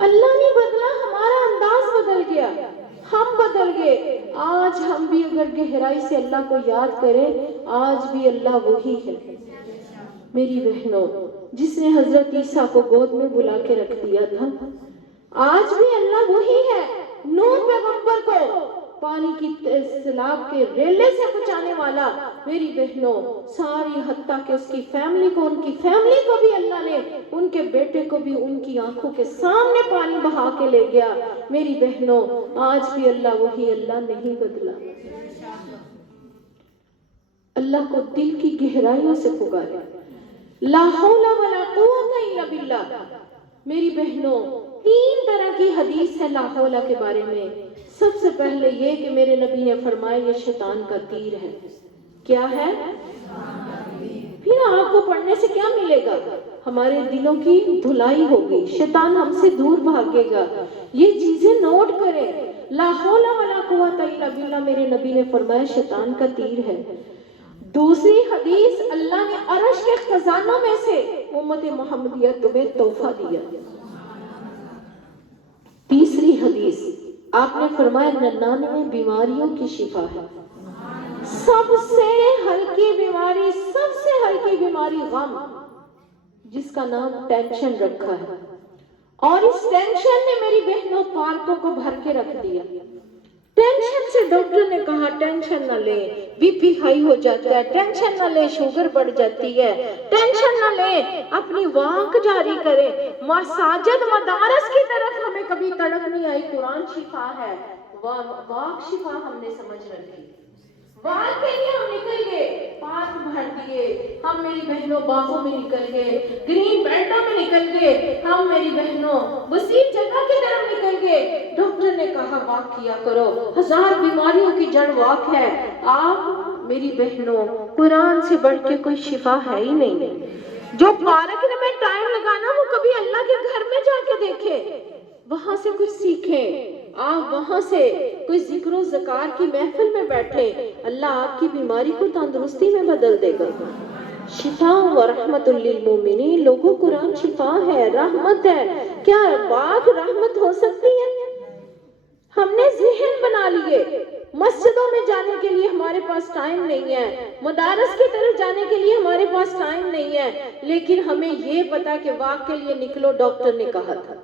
اللہ نہیں بدلا، ہمارا انداز بدل گیا، ہم بدل گئے۔ آج ہم بھی اگر گہرائی سے اللہ کو یاد کریں، آج بھی اللہ وہی ہے۔ میری بہنوں، جس نے حضرت عیسیٰ کو گود میں بلا کے رکھ دیا تھا، آج بھی اللہ وہی ہے۔ نوح پیغمبر کو پانی کی سیلاب کے ریلے سے بچانے والا، میری بہنوں، ساری حتیٰ کہ اس کی فیملی کو، ان کی فیملی کو بھی اللہ نے، ان کے بیٹے کو بھی ان کی آنکھوں کے سامنے پانی بہا کے لے گیا۔ میری بہنوں، آج بھی اللہ وہی اللہ نہیں بدلا۔ اللہ کو دل کی گہرائیوں سے پکارے، لا حول ولا قوت الا باللہ۔ میری بہنوں، 3 طرح کی حدیث ہے لا حول کے بارے میں۔ سب سے پہلے یہ کہ میرے نبی نے فرمایا یہ شیطان کا تیر ہے۔ کیا ہے؟ پھر آپ کو پڑھنے سے کیا ملے گا؟ ہمارے دلوں کی دھلائی ہوگی، شیطان ہم سے دور بھاگے گا۔ یہ چیزیں نوٹ کریں، لا حول ولا قوت الا باللہ، میرے نبی نے فرمایا شیطان کا تیر ہے۔ دوسری حدیث، اللہ نے عرش کے خزانوں میں سے امت محمدیہ تمہیں تحفہ دیا۔ تیسری حدیث، آپ نے فرمایا 99 بیماریوں کی شفا ہے۔ سب سے ہلکی بیماری، سب سے ہلکی بیماری غم، جس کا نام ٹینشن رکھا ہے، اور اس ٹینشن نے میری بہنوں پارکوں کو بھر کے رکھ دیا۔ ٹینشن سے ڈاکٹر نے کہا ٹینشن نہ لیں، بی پی ہائی ہو جاتا ہے، ٹینشن نہ لیں شوگر بڑھ جاتی ہے، ٹینشن نہ لیں اپنی واک جاری کریں۔ مساجد مدارس کی طرف ہمیں کبھی تڑپ نہیں آئی، قرآن شفا ہے، واک شفا ہم نے سمجھ رکھی۔ واک کے لیے ہم نکل گئے، پارک بھر دیے، ہم میری بہنوں باغوں میں نکل گئے، گرین بیلٹوں میں نکل گئے، ہم میری بہنوں وسیع جگہ کی طرف نکل گئے۔ ڈاکٹر نے کہا واک کیا کرو، 1000 بیماریوں کی جڑ واک ہے۔ آپ میری بہنوں، قرآن سے بڑھ کے کوئی شفا ہے ہی نہیں۔ جو پارک میں ٹائم لگانا، وہ کبھی اللہ کے گھر میں جا کے دیکھے، وہاں سے کچھ سیکھیں۔ آپ وہاں سے کوئی ذکر و ذکار کی محفل میں بیٹھے، اللہ آپ کی بیماری کو تندرستی میں بدل دے گا۔ شفا و رحمت للمومنین، لوگوں قرآن شفا ہے، رحمت ہے۔ کیا باغ رحمت ہو سکتی ہے؟ ہم نے ذہن بنا لیے، مسجدوں میں جانے کے لیے ہمارے پاس ٹائم نہیں ہے، مدارس کی طرف جانے کے لیے ہمارے پاس ٹائم نہیں ہے، لیکن ہمیں یہ پتا کہ واک کے لیے نکلو، ڈاکٹر نے کہا تھا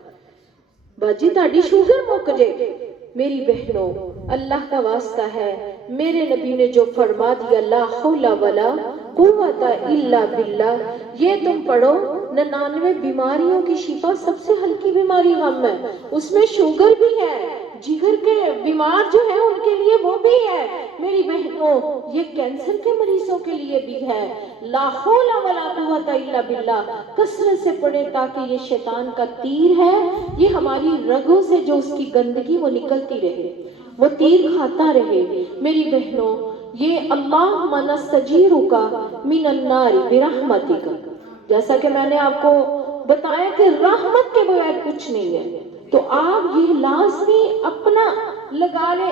باجی تاڑی شوگر مک جائے۔ میری بہنوں، اللہ کا واسطہ ہے، میرے نبی نے جو فرما دیا لا حول ولا قوت الا باللہ، یہ تم پڑھو 99 بیماریوں کی شفا، سب سے ہلکی بیماری غم ہے، اس میں شوگر بھی ہے، جگر کے بیمار جو ہیں ان کے لیے وہ بھی ہے، میری بہنوں یہ کینسر کے مریضوں کے لیے بھی ہے، لا حول ولا قوت الا باللہ کثرت سے پڑھیں تاکہ یہ شیطان کا تیر ہے، یہ ہماری رگوں سے جو اس کی گندگی وہ نکلتی رہے، وہ تیر کھاتا رہے۔ میری بہنوں یہ اللہم نستجیرک من النار برحمتک، جیسا کہ میں نے آپ کو بتایا کہ رحمت کے بغیر کچھ نہیں ہے، تو آپ یہ لازمی اپنا لگا لیں،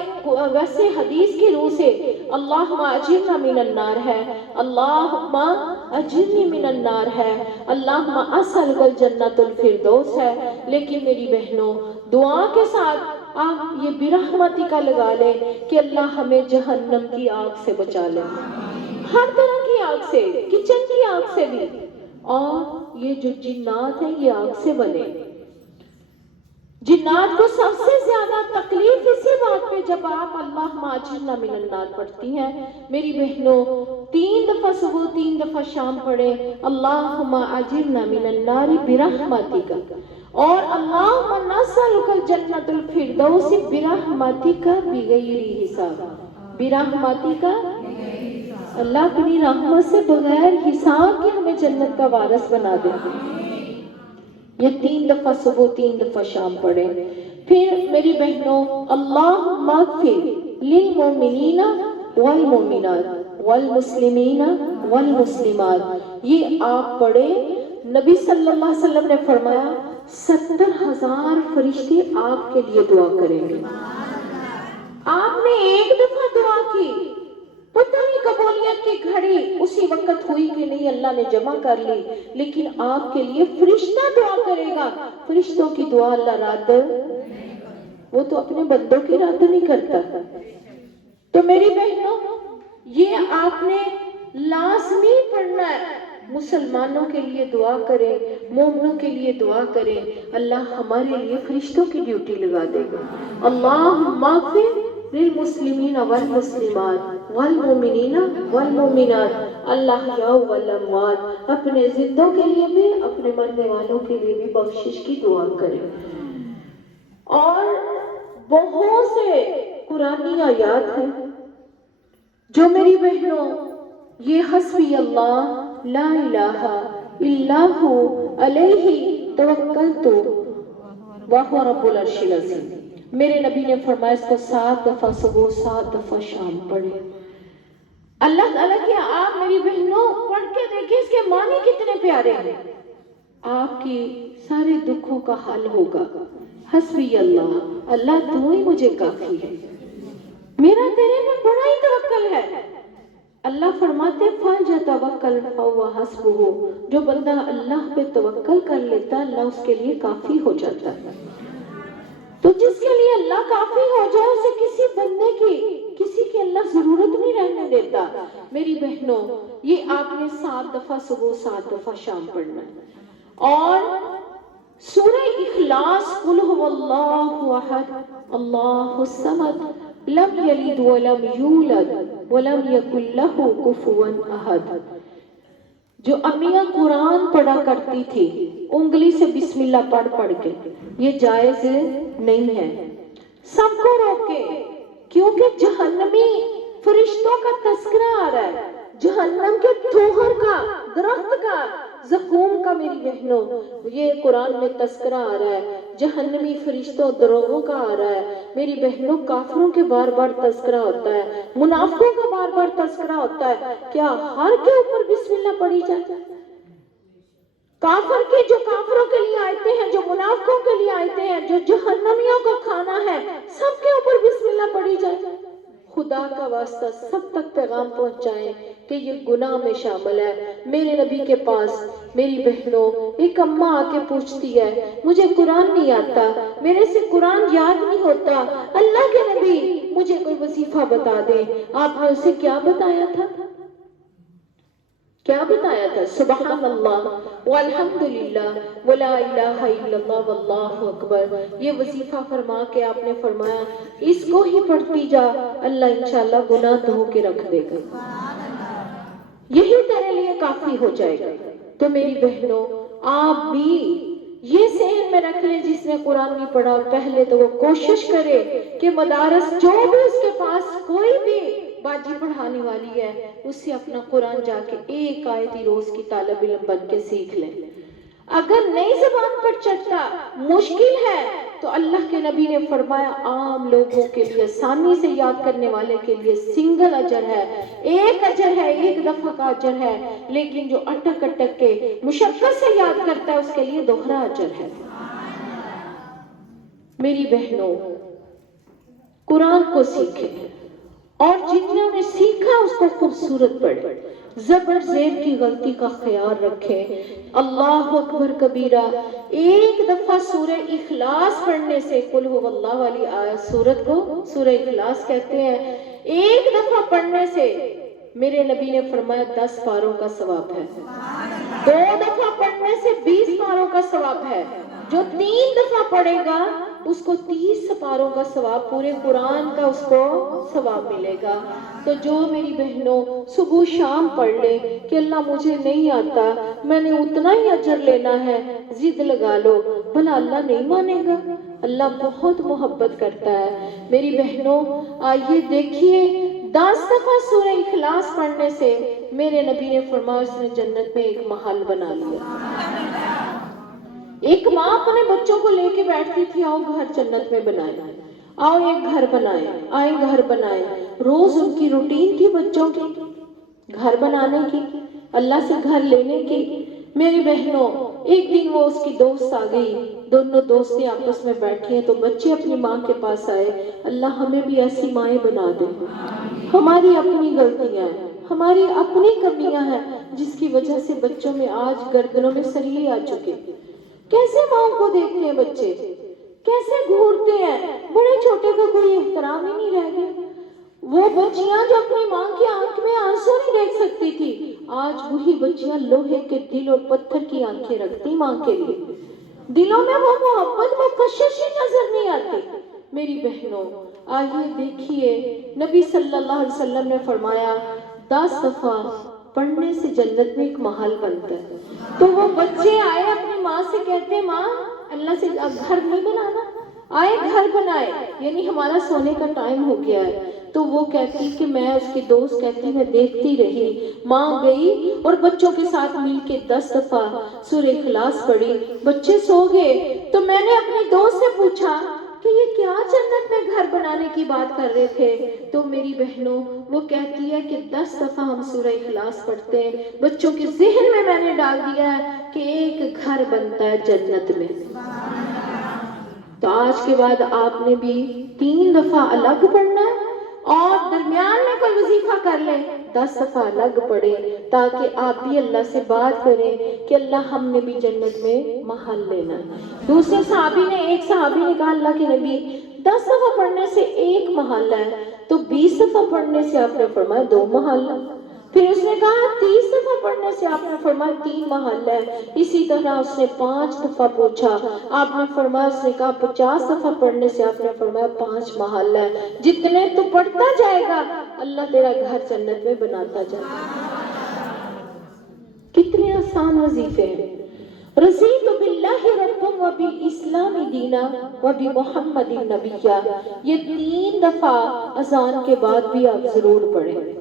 ویسے حدیث کی روح سے اللہم اجرنا من النار ہے، اللہم اجرنی من النار ہے، اللہم اسألک الجنت الفردوس ہے، لیکن میری بہنوں دعا کے ساتھ آپ یہ برحمتی کا لگا لیں کہ اللہ ہمیں جہنم کی آگ سے بچا لے، ہر طرح کی آگ سے، کچن کی آگ سے بھی، اور یہ جو جنات ہیں یہ آگ سے بنے۔ جنات کو سب سے زیادہ تکلیف اسی بات پہ جب آپ اللہم اجرنا من النار پڑھتی ہیں، میری بہنوں 3 دفعہ صبح 3 دفعہ شام پڑھیں اللہم اجرنا من النار برحمتک، اور اللہم نسألک الجنت الفردوس برحمتک بغیر حساب، برحمتک اللہ اپنی رحمت سے بغیر حساب کے ہمیں جنت کا وارث بنا دے۔ یہ 3 دفعہ صبح 3 دفعہ شام پڑھیں۔ پھر میری بہنوں اللہم اغفر للمؤمنین والمؤمنات والمسلمین والمسلمات، یہ آپ پڑھیں۔ نبی صلی اللہ علیہ وسلم نے فرمایا 70,000 فرشتے آپ کے لیے دعا کریں گے۔ آپ نے ایک دفعہ دعا کی، پتہ نہیں قبولیت کی گھڑی اسی وقت ہوئی کہ نہیں، اللہ نے جمع کر لی، لیکن آپ کے لیے فرشتہ دعا کرے گا۔ فرشتوں کی دعا اللہ رد، وہ تو اپنے بندوں کی رد نہیں کرتا۔ تو میری بہنوں یہ آپ نے لازمی پڑھنا ہے، مسلمانوں کے لیے دعا کریں، مومنوں کے لیے دعا کریں، اللہ ہمارے لیے فرشتوں کی ڈیوٹی لگا دے گا۔ اللہم اغفر للمسلمین والمسلمات والمؤمنین والمؤمنات الاحیاء والاموات، اپنے زندوں کے لیے بھی اپنے مرنے والوں کے لیے بھی بخشش کی دعا کریں۔ اور بہت سے قرآنی آیات ہیں جو میری بہنوں یہ حسبی اللہ لا الہ الا ہو علیہ توکلت وہو رب العرش العظیم، میرے نبی نے فرمایا اس کو 7 دفعہ صبح 7 دفعہ شام پڑھے۔ اللہ تعالیٰ کی آپ میری بہنوں پڑھ کے دیکھیں اس کے معنی کتنے پیارے ہیں، آپ کی سارے دکھوں کا حل ہوگا۔ حسبی اللہ، اللہ تو ہی مجھے کافی ہے، میرا تیرے میں بڑا ہی توکل ہے۔ اللہ فرماتے فَلْيَتَوَكَّلْ فَهُوَ حَسْبُهُ، جو بندہ اللہ پہ توکل کر لیتا اللہ اس کے لیے کافی ہو جاتا ہے۔ تو جس کے لیے اللہ کافی ہو جائے اسے کسی بندے کی، کسی کی اللہ ضرورت نہیں رہنے دیتا۔ میری بہنوں یہ آپ نے 7 دفعہ صبح 7 دفعہ شام پڑھنا ہے۔ اور سورہ اخلاص قل هو اللہ احد اللہ الصمد لم یلد ولم یولد ولم یکن لہ کفوا احد، جو امیہ قرآن پڑھا کرتی تھی انگلی سے بسم اللہ پڑھ پڑھ کے، یہ جائز نہیں ہے۔ سب کو روکے، کیونکہ جہنمی فرشتوں کا تذکرہ آ رہا ہے، جہنم کے توہر کا، درخت کا، زقوم کا، میری بہنوں یہ قرآن میں تذکرہ آ رہا ہے، جہنمی فرشتوں دروغوں کا آ رہا ہے۔ میری بہنوں کافروں کے بار بار تذکرہ ہوتا ہے، منافقوں کا بار بار تذکرہ ہوتا ہے، کیا ہر کے اوپر بسم اللہ پڑھی جائے؟ کافر کے جو کافروں کے لیے آیتیں ہیں، جو منافقوں کے لیے آیتیں ہیں، جو جہنمیوں کو کھانا ہے، سب کے اوپر بسم اللہ پڑھی جائے۔ خدا کا واسطہ سب تک پیغام پہنچائیں کہ یہ گناہ میں شامل ہے۔ میرے نبی کے پاس میری بہنوں، ایک اماں آ کے پوچھتی ہے مجھے قرآن نہیں آتا، میرے سے قرآن یاد نہیں ہوتا، اللہ کے نبی مجھے کوئی وظیفہ بتا دیں۔ آپ نے اسے کیا بتایا تھا؟ کیا بتایا تھا؟ سبحان اللہ والحمدللہ ولا الہ الا اللہ واللہ اکبر۔ یہ وظیفہ فرما کے آپ نے فرمایا اس کو ہی پڑھتی جا، اللہ انشاءاللہ گناہ دھو کے رکھ دے گا، یہی تیرے لیے کافی ہو جائے گا۔ تو میری بہنوں، آپ بھی یہ ذہن میں رکھ لیں، جس نے قرآن نہیں پڑھا پہلے تو وہ کوشش کرے کہ مدارس جو بھی اس کے پاس کوئی بھی باجی پڑھانے والی ہے اس سے اپنا قرآن جا کے ایک آیت ہی روز کی طالب علم بن کے سیکھ لیں۔ اگر نئی زبان پر چڑھتا مشکل ہے تو اللہ کے نبی نے فرمایا عام لوگوں کے لیے، آسانی سے یاد کرنے والے کے لیے سنگل اجر ہے، ایک اجر ہے، ایک دفعہ کا اجر ہے، لیکن جو اٹک اٹک کے مشقت سے یاد کرتا ہے اس کے لیے دوہرا اجر ہے۔ میری بہنوں، قرآن کو سیکھیں اور جتنے نے سیکھا اس کو خوبصورت پڑھیں، زبر زیر کی غلطی کا خیال رکھیں۔ اللہ اکبر کبیرہ، ایک دفعہ سورہ اخلاص پڑھنے سے، قل هو اللہ والی سورت کو سورہ اخلاص کہتے ہیں، ایک دفعہ پڑھنے سے میرے نبی نے فرمایا 10 پاروں کا ثواب ہے، 2 دفعہ پڑھنے سے 20 پاروں کا ثواب ہے، جو 3 دفعہ پڑھے گا اس کو 30 پاروں کا ثواب، پورے قرآن کا اس کو ثواب ملے گا۔ تو جو میری بہنوں صبح شام پڑھ لے کہ اللہ مجھے نہیں آتا، میں نے اتنا ہی اجر لینا ہے، ضد لگا لو، بھلا اللہ نہیں مانے گا؟ اللہ بہت محبت کرتا ہے۔ میری بہنوں آئیے دیکھیے، 10 دفعہ سورہ اخلاص پڑھنے سے میرے نبی نے فرمایا اس نے جنت میں ایک محل بنا لیا۔ ایک ماں اپنے بچوں کو لے کے بیٹھتی تھی، آؤ گھر جنت میں بنائیں، آؤ ایک گھر بنائیں، آئیں گھر بنائیں۔ روز ان کی روٹین تھی بچوں کی گھر بنانے کی، اللہ سے گھر لینے کی۔ میری بہنوں، ایک دن وہ اس کی دوست آ گئی، دونوں دوستیں آپس میں بیٹھی ہیں تو بچے اپنی ماں کے پاس آئے، اللہ ہمیں بھی ایسی مائیں بنا دے، ہماری اپنی غلطیاں ہیں، ہماری اپنی کمیاں ہیں جس کی وجہ سے بچوں میں آج گردنوں میں سریے آ چکے۔ کیسے ماں کو دیکھتے ہیں بچے، کیسے گھورتے ہیں، بڑے چھوٹے کا کوئی احترام ہی نہیں رہ گیا۔ وہ بچیاں جو اپنی ماں کی آنکھ میں آنسو نہیں دیکھ سکتی تھی، آج وہی بچیاں لوہے کے دل اور پتھر کی آنکھیں رکھتی ماں کے لیے، دلوں میں وہ محبت وہ کشش ہی نظر نہیں آتی۔ میری بہنوں آئیے دیکھیے، نبی صلی اللہ علیہ وسلم نے فرمایا 10 دفعہ پڑھنے سے جنت میں ایک محل بنتا ہے۔ تو وہ بچے آئے اپنی ماں سے کہتے ماں اللہ سے گھر نہیں بنانا، آئے گھر بنائے، یعنی ہمارا سونے کا ٹائم ہو گیا ہے۔ تو وہ کہتی کہ میں، اس کی دوست کہتی میں دیکھتی رہی، ماں گئی اور بچوں کے ساتھ مل کے 10 دفعہ سورہ اخلاص پڑھی، بچے سو گئے۔ تو میں نے اپنی دوست سے پوچھا کہ یہ کیا جنت میں گھر بنانے کی بات کر رہے تھے؟ تو میری بہنوں وہ کہتی ہے کہ 10 دفعہ ہم سورہ اخلاص پڑھتے ہیں، بچوں کے ذہن میں نے ڈال دیا ہے کہ ایک گھر بنتا ہے جنت میں۔ تو آج کے بعد آپ نے بھی 3 دفعہ الگ پڑھنا ہے اور درمیان میں کوئی وظیفہ کر لیں، 10 دفعہ الگ پڑھیں تاکہ آپ بھی اللہ سے بات کریں کہ اللہ ہم نے بھی جنت میں محل لینا ہے۔ دوسرے صحابی نے، ایک صحابی نے کہا اللہ کے نبی 10 دفعہ پڑھنے سے ایک محل ہے، تو 20 دفعہ پڑھنے سے آپ نے فرمایا 2 محل۔ پھر اس نے کہا 30 دفعہ پڑھنے سے آپ نے فرمایا 3 محل ہے۔ اسی طرح اس نے 5 دفعہ پوچھا، آپ نے فرمایا، اس نے کہا 50 دفعہ پڑھنے سے آپ نے فرمایا 5 محل ہے۔ جتنے تو پڑھتا جائے گا اللہ تیرا گھر جنت میں بناتا جائے گا۔ کتنے آسان وظیفے ہیں۔ رضیت باللہ ربا وبالاسلام دینا وبمحمد نبیا، یہ 3 دفعہ اذان کے بعد بھی آپ ضرور پڑھیں،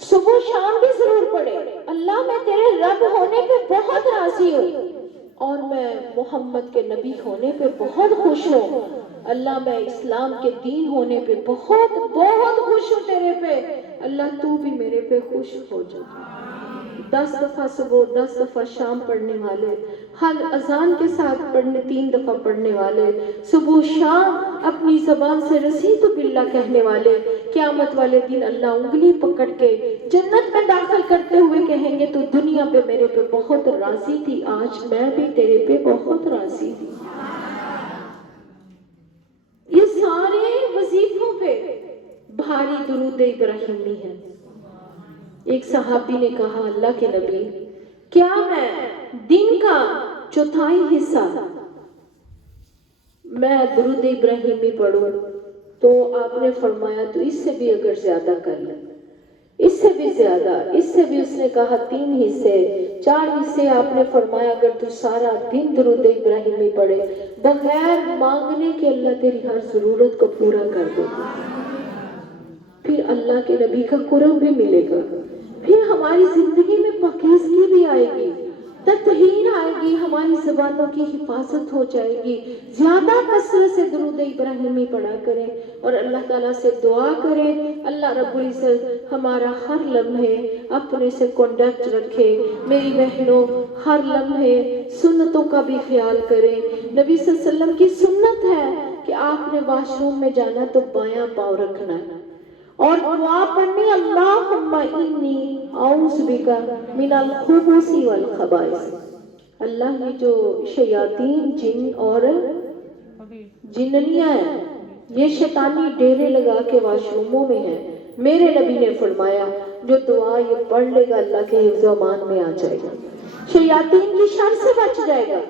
صبح شام بھی ضرور پڑھیں۔ اللہ میں تیرے رب ہونے پہ بہت راضی ہوں اور میں محمد کے نبی ہونے پہ بہت خوش ہوں، اللہ میں اسلام کے دین ہونے پہ بہت بہت خوش ہوں تیرے پہ، اللہ تو بھی میرے پہ خوش ہو جا۔ 10 دفعہ صبح 10 دفعہ شام پڑھنے والے ہر اذان کے ساتھ پڑھنے 3 دفعہ پڑھنے والے، صبح شام اپنی زبان سے رضیت باللہ کہنے والے، قیامت والے دن اللہ انگلی پکڑ کے جنت میں داخل کرتے ہوئے کہیں گے تو دنیا پہ میرے پہ بہت راضی تھی، آج میں بھی تیرے پہ بہت راضی ہوں۔ یہ سارے وظیفوں پہ بھاری درود ابراہیمی ہے۔ ایک صحابی نے کہا اللہ کے نبی، کیا میں دن کا چوتھائی حصہ میں درود ابراہیمی پڑھوں؟ تو آپ نے فرمایا تو اس سے بھی اگر زیادہ کر لیں، اس سے بھی زیادہ، اس سے بھی اس نے کہا 3 حصے 4 حصے، آپ نے فرمایا اگر تو سارا دن درود ابراہیمی پڑھے بغیر مانگنے کے اللہ تیری ہر ضرورت کو پورا کر دے گا، پھر اللہ کے نبی کا قرب بھی ملے گا، پھر ہماری زندگی میں پاکیزگی بھی آئے گی، تطہیر آئے گی، ہماری زبانوں کی حفاظت ہو جائے گی۔ زیادہ کثرت سے درود ابراہیمی پڑھا کریں اور اللہ تعالیٰ سے دعا کریں اللہ رب العزت ہمارا ہر لمحے اپنے سے کانٹیکٹ رکھے۔ میری بہنوں، ہر لمحے سنتوں کا بھی خیال کریں۔ نبی صلی اللہ علیہ وسلم کی سنت ہے کہ آپ نے واش روم میں جانا تو بایاں پاؤں رکھنا ہے اور دعا پڑھنی اللہم انی اعوذ بک من الخبث والخبائث۔ اللہ یہ جو شیاطین جن اور جننیاں ہیں، یہ شیطانی ڈیرے لگا کے واش روموں میں ہیں، میرے نبی نے فرمایا جو دعا یہ پڑھ لے گا اللہ کے حفظ و امان میں آ جائے گا، شیاطین کی شر سے بچ جائے گا۔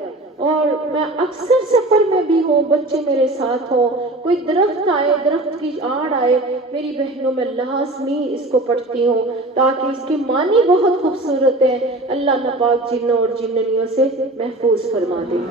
اور میں اکثر سفر میں بھی ہوں، بچے میرے ساتھ ہوں، کوئی درخت آئے، درخت کی آڑ آئے، میری بہنوں میں لازمی اس کو پڑھتی ہوں تاکہ اس کے معنی بہت خوبصورت ہے، اللہ ناپاک جنوں اور جننیوں سے محفوظ فرما دے۔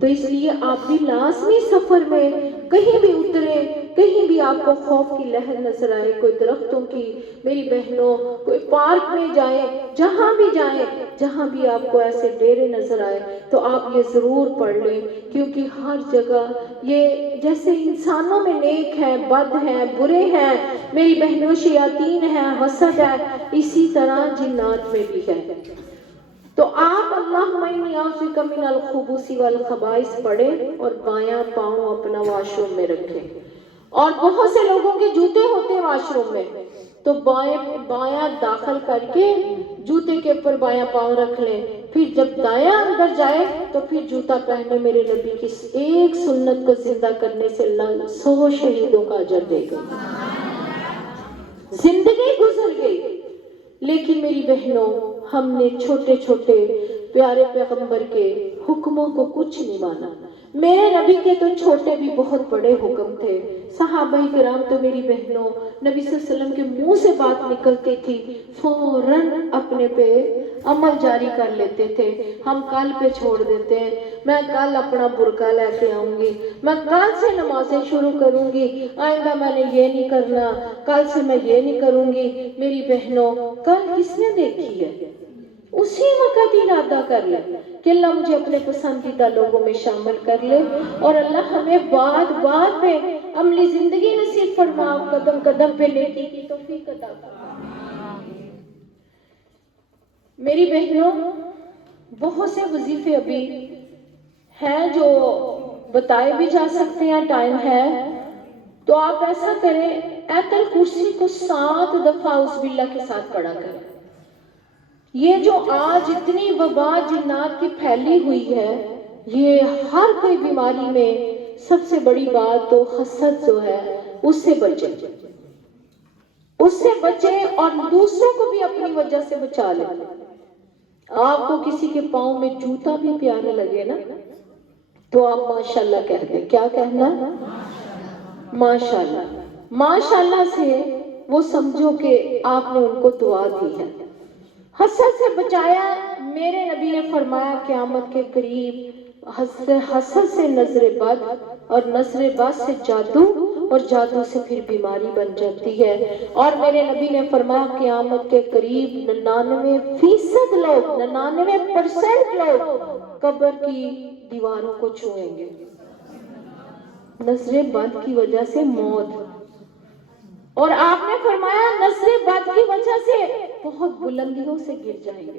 تو اس لیے آپ بھی لازمی سفر میں کہیں بھی اتریں، کہیں بھی آپ کو خوف کی لہر نظر آئے، کوئی درختوں کی، میری بہنوں کوئی پارک میں جائیں، جہاں بھی جائیں، جہاں بھی آپ کو ایسے ڈیرے نظر آئے تو آپ یہ ضرور پڑھ لیں، کیونکہ ہر جگہ یہ جیسے انسانوں میں نیک ہیں، بد ہیں، برے ہیں، میری بہنوں شیاطین ہیں، حسد ہے، اسی طرح جنات میں بھی ہے۔ تو آپ اللہم انی اعوذ بک من الخبث والخبائث پڑھیں اور بایاں پاؤں اپنا واش روم میں رکھیں۔ اور بہت سے لوگوں کے جوتے ہوتے ہیں واش روم میں، تو بایاں داخل کر کے جوتے کے اوپر بایاں پاؤں رکھ لیں، پھر جب دایاں اندر جائے تو پھر جوتا پہنے۔ میرے نبی کی ایک سنت کو زندہ کرنے سے اللہ 100 شہیدوں کا اجر دے گا۔ زندگی گزر گئی لیکن میری بہنوں ہم نے چھوٹے چھوٹے پیارے پیغمبر کے حکموں کو کچھ نہیں مانا۔ میرے نبی کے تو چھوٹے بھی بہت بڑے حکم تھے، صحابہ کرام تو میری بہنوں نبی صلی اللہ علیہ وسلم کے منہ سے بات نکلتی تھی فوراً اپنے پہ عمل جاری کر لیتے تھے۔ ہم کل پہ چھوڑ دیتے ہیں، میں کل اپنا برقع لے کے آؤں گی، میں کل سے نمازیں شروع کروں گی، آئندہ میں نے یہ نہیں کرنا، کل سے میں یہ نہیں کروں گی۔ میری بہنوں کل کس نے دیکھی ہے؟ اسی وقت ارادہ کر لے کہ اللہ مجھے اپنے پسندیدہ لوگوں میں شامل کر لے اور اللہ ہمیں بعد میں عملی زندگی نصیب فرما، قدم قدم پہ نیکی کی توفیق عطا فرما۔ میری بہنوں بہت سے وظیفے ابھی ہیں جو بتائے بھی جا سکتے ہیں، ٹائم ہے تو آپ ایسا کریں ایت الکرسی کو 7 دفعہ اعوذ باللہ کے ساتھ پڑھا کریں۔ یہ جو آج اتنی وبا جنات کی پھیلی ہوئی ہے، یہ ہر کوئی بیماری میں سب سے بڑی بات تو حسد جو ہے اس سے بچیں، اس سے بچیں اور دوسروں کو بھی اپنی وجہ سے بچا لیں۔ آپ کو کسی کے پاؤں میں جوتا بھی پیارا لگے نا تو آپ ماشاءاللہ کہہ دیں۔ کیا کہنا؟ ماشاءاللہ۔ ماشاءاللہ سے وہ سمجھو کہ آپ نے ان کو دعا دی ہے۔ حسد سے بچایا، میرے نبی نے فرمایا قیامت کے قریب حسد سے نظر بد اور نظر بد سے جادو اور جادو سے پھر بیماری بن جاتی ہے۔ اور میرے نبی نے فرمایا قیامت کے قریب 99% لوگ 99% لوگ قبر کی دیواروں کو چھوئیں گے، نظر بد کی وجہ سے موت۔ اور آپ نے فرمایا نظر بد کی وجہ سے بہت بلندیوں سے گر جائیں گے۔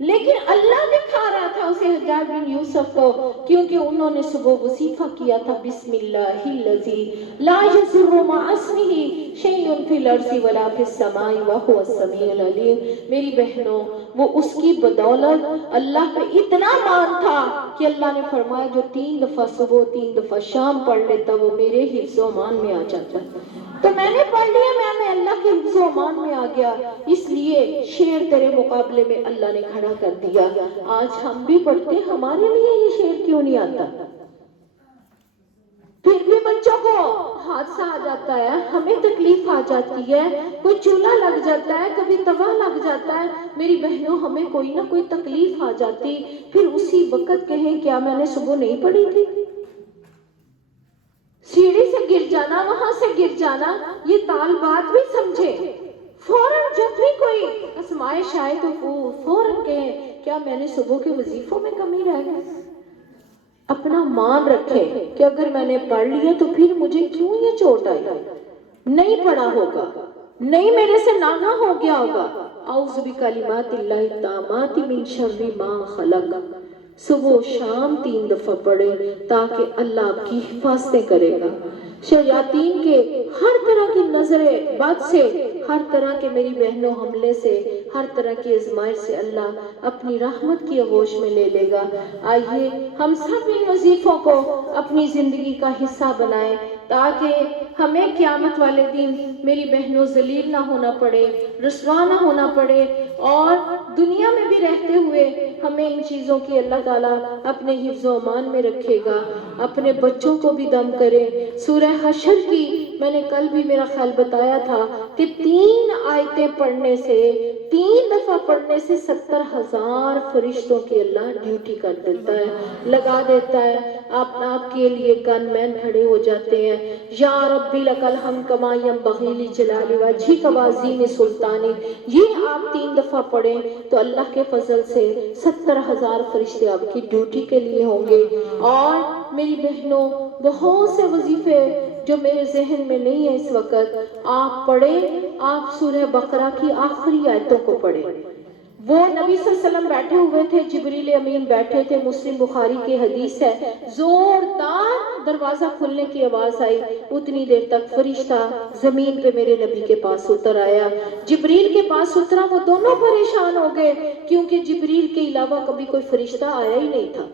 لیکن اللہ دکھا رہا تھا اسے حجاج بن یوسف کو، کیونکہ انہوں نے صبح وظیفہ کیا تھا بسم اللہ الذی لا یضر مع اسمہ شیء فی الارض ولا فی السماء وهو السمیع العلیم۔ میری بہنوں، وہ اس کی بدولت اللہ پہ اتنا مان تھا کہ اللہ نے فرمایا جو 3 دفعہ صبح 3 دفعہ شام پڑھ لیتا وہ میرے حفظ و امان میں آ جاتا۔ تو میں نے پڑھ لیا، میں اللہ کے حفظ و امان میں آ گیا، اس لیے شیر تیرے مقابلے میں اللہ نے کھڑا کر دیا۔ آج ہم بھی پڑھتے، ہمارے لیے یہ شیر کیوں نہیں آتا؟ پھر بھی بچوں کو حادثہ آ جاتا ہے، ہمیں تکلیف آ جاتی ہے، کوئی چولہا لگ جاتا ہے، کبھی توا لگ جاتا ہے، میری بہنوں ہمیں کوئی نہ کوئی تکلیف آ جاتی، پھر اسی وقت کہیں کیا میں نے صبح نہیں پڑھی تھی؟ سیڑھی سے گر جانا، وہاں سے گر جانا، یہ تال بات بھی سمجھے، فوراً جب بھی کوئی آزمائش آئے تو فوراً کہیں کیا میں نے صبح کے وظیفوں میں کمی رہ گئی؟ اپنا مان رکھے کہ اگر میں نے پڑھ لیا تو پھر مجھے کیوں یہ چوٹ آئی؟ نہیں پڑھا ہوگا، نہیں میرے سے نانا ہو گیا ہوگا۔ اعوذ بکلمات اللہ التامات من شر ما خلق، صبح و شام 3 دفعہ پڑھے تاکہ اللہ آپ کی حفاظتیں کرے گا، شیاطین کے ہر طرح کی نظر بد سے، ہر طرح کے میری بہنوں حملے سے، ہر طرح کی آزمائش سے اللہ اپنی رحمت کی آغوش میں لے لے گا۔ آئیے ہم سب ان وظیفوں کو اپنی زندگی کا حصہ بنائیں تاکہ ہمیں قیامت والے دن میری بہنوں ذلیل نہ ہونا پڑے، رسوا نہ ہونا پڑے، اور دنیا میں بھی رہتے ہوئے ہمیں ان چیزوں کی اللہ تعالیٰ اپنے حفظ و امان میں رکھے گا، اپنے بچوں کو بھی دم کرے۔ سورہ حشر کی میں نے کل بھی میرا خیال بتایا تھا کہ 3 آیتیں پڑھنے سے، 3 دفعہ پڑھنے سے 70,000 فرشتوں کی اللہ ڈیوٹی کر دیتا ہے، لگا دیتا ہے، آپ کے لیے گن مین کھڑے ہو جاتے ہیں۔ یا ربی لک الحمد کما ینبغی لجلال وجہک وعظیم سلطانی، یہ آپ 3 دفعہ پڑھیں تو اللہ کے فضل سے 70,000 فرشتے آپ کی ڈیوٹی کے لیے ہوں گے۔ اور میری بہنوں بہت سے وظیفے جو میرے ذہن میں نہیں ہے اس وقت، آپ پڑھیں، آپ سورہ بقرہ کی آخری آیتوں کو پڑھیں۔ وہ نبی صلی اللہ علیہ وسلم بیٹھے ہوئے تھے، جبریل امین بیٹھے تھے، مسلم بخاری کی حدیث ہے، زوردار دروازہ کھلنے کی آواز آئی، اتنی دیر تک فرشتہ زمین پہ میرے نبی کے پاس اتر آیا، جبریل کے پاس اترا، وہ دونوں پریشان ہو گئے کیونکہ جبریل کے علاوہ کبھی کوئی فرشتہ آیا ہی نہیں تھا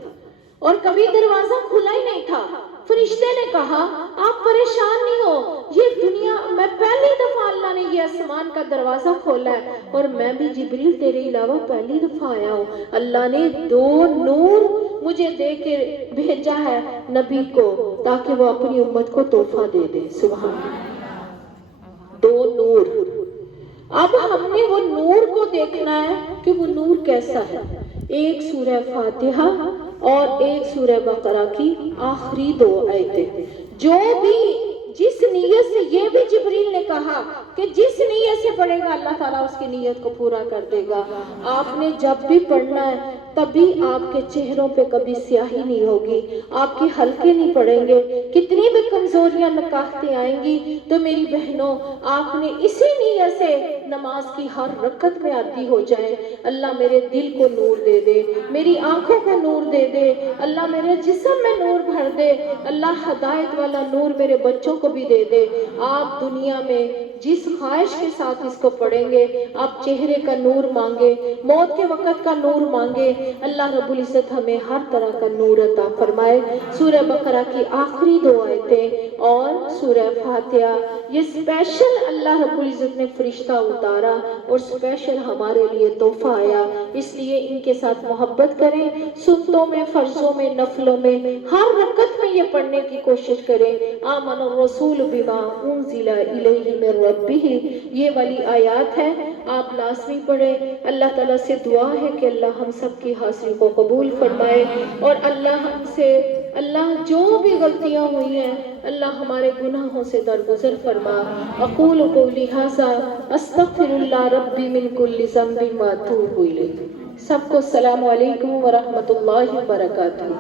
اور کبھی دروازہ کھلا ہی نہیں تھا۔ فرشتے نے کہا آپ پریشان نہیں ہو، یہ دنیا میں پہلی دفعہ اللہ نے یہ آسمان کا دروازہ کھولا ہے، اور میں بھی جبریل تیرے علاوہ پہلی دفعہ آیا ہوں، اللہ نے 2 نور مجھے دے کے بھیجا ہے نبی کو تاکہ وہ اپنی امت کو تحفہ دے دے۔ سبحان اللہ، 2 نور۔ اب ہم نے وہ نور کو دیکھنا ہے کہ وہ نور کیسا ہے۔ ایک سورہ فاتحہ اور ایک سورہ بقرہ کی آخری 2 آیتیں، جو بھی جس نیت سے، یہ بھی جبریل نے کہا کہ جس نیت سے پڑھے گا اللہ تعالیٰ اس کی نیت کو پورا کر دے گا۔ آپ نے جب بھی پڑھنا ہے تبھی آپ کے چہروں پہ کبھی سیاہی نہیں ہوگی، آپ کے حلقے نہیں پڑیں گے، کتنی بھی کمزوریاں نکاہتیں آئیں گی تو میری بہنوں آپ نے اسی نیت سے نماز کی ہر رکعت میں عادی ہو جائیں۔ اللہ میرے دل کو نور دے دے، میری آنکھوں کو نور دے دے، اللہ میرے جسم میں نور بھر دے، اللہ ہدایت والا نور میرے بچوں کو بھی دے دے۔ آپ دنیا میں جس خواہش کے ساتھ اس کو پڑھیں گے، آپ چہرے کا نور مانگے، موت کے وقت کا نور مانگے، اللہ رب العزت ہمیں ہر طرح کا نور عطا فرمائے۔ سورہ بقرہ کی آخری 2 آیتیں اور سورہ فاتحہ، یہ اسپیشل اللہ رب العزت نے فرشتہ اتارا اور اسپیشل ہمارے لیے تحفہ آیا، اس لیے ان کے ساتھ محبت کریں، سنتوں میں، فرضوں میں، نفلوں میں، ہر رکعت میں یہ پڑھنے کی کوشش کریں۔ آمن الرسول بما انزل الیہ من ربہ، یہ والی آیات ہے، آپ لازمی پڑھیں۔ اللہ تعالیٰ سے دعا ہے کہ اللہ ہم سب کی حاضری کو قبول فرمائے، اور اللہ ہم سے، اللہ جو بھی غلطیاں ہوئی ہیں اللہ ہمارے گناہوں سے درگزر فرما۔ اقول قولی ھذا استغفر اللہ ربی من کل ذنب واتوب الیہ۔ سب کو السلام علیکم ورحمۃ اللہ وبرکاتہ۔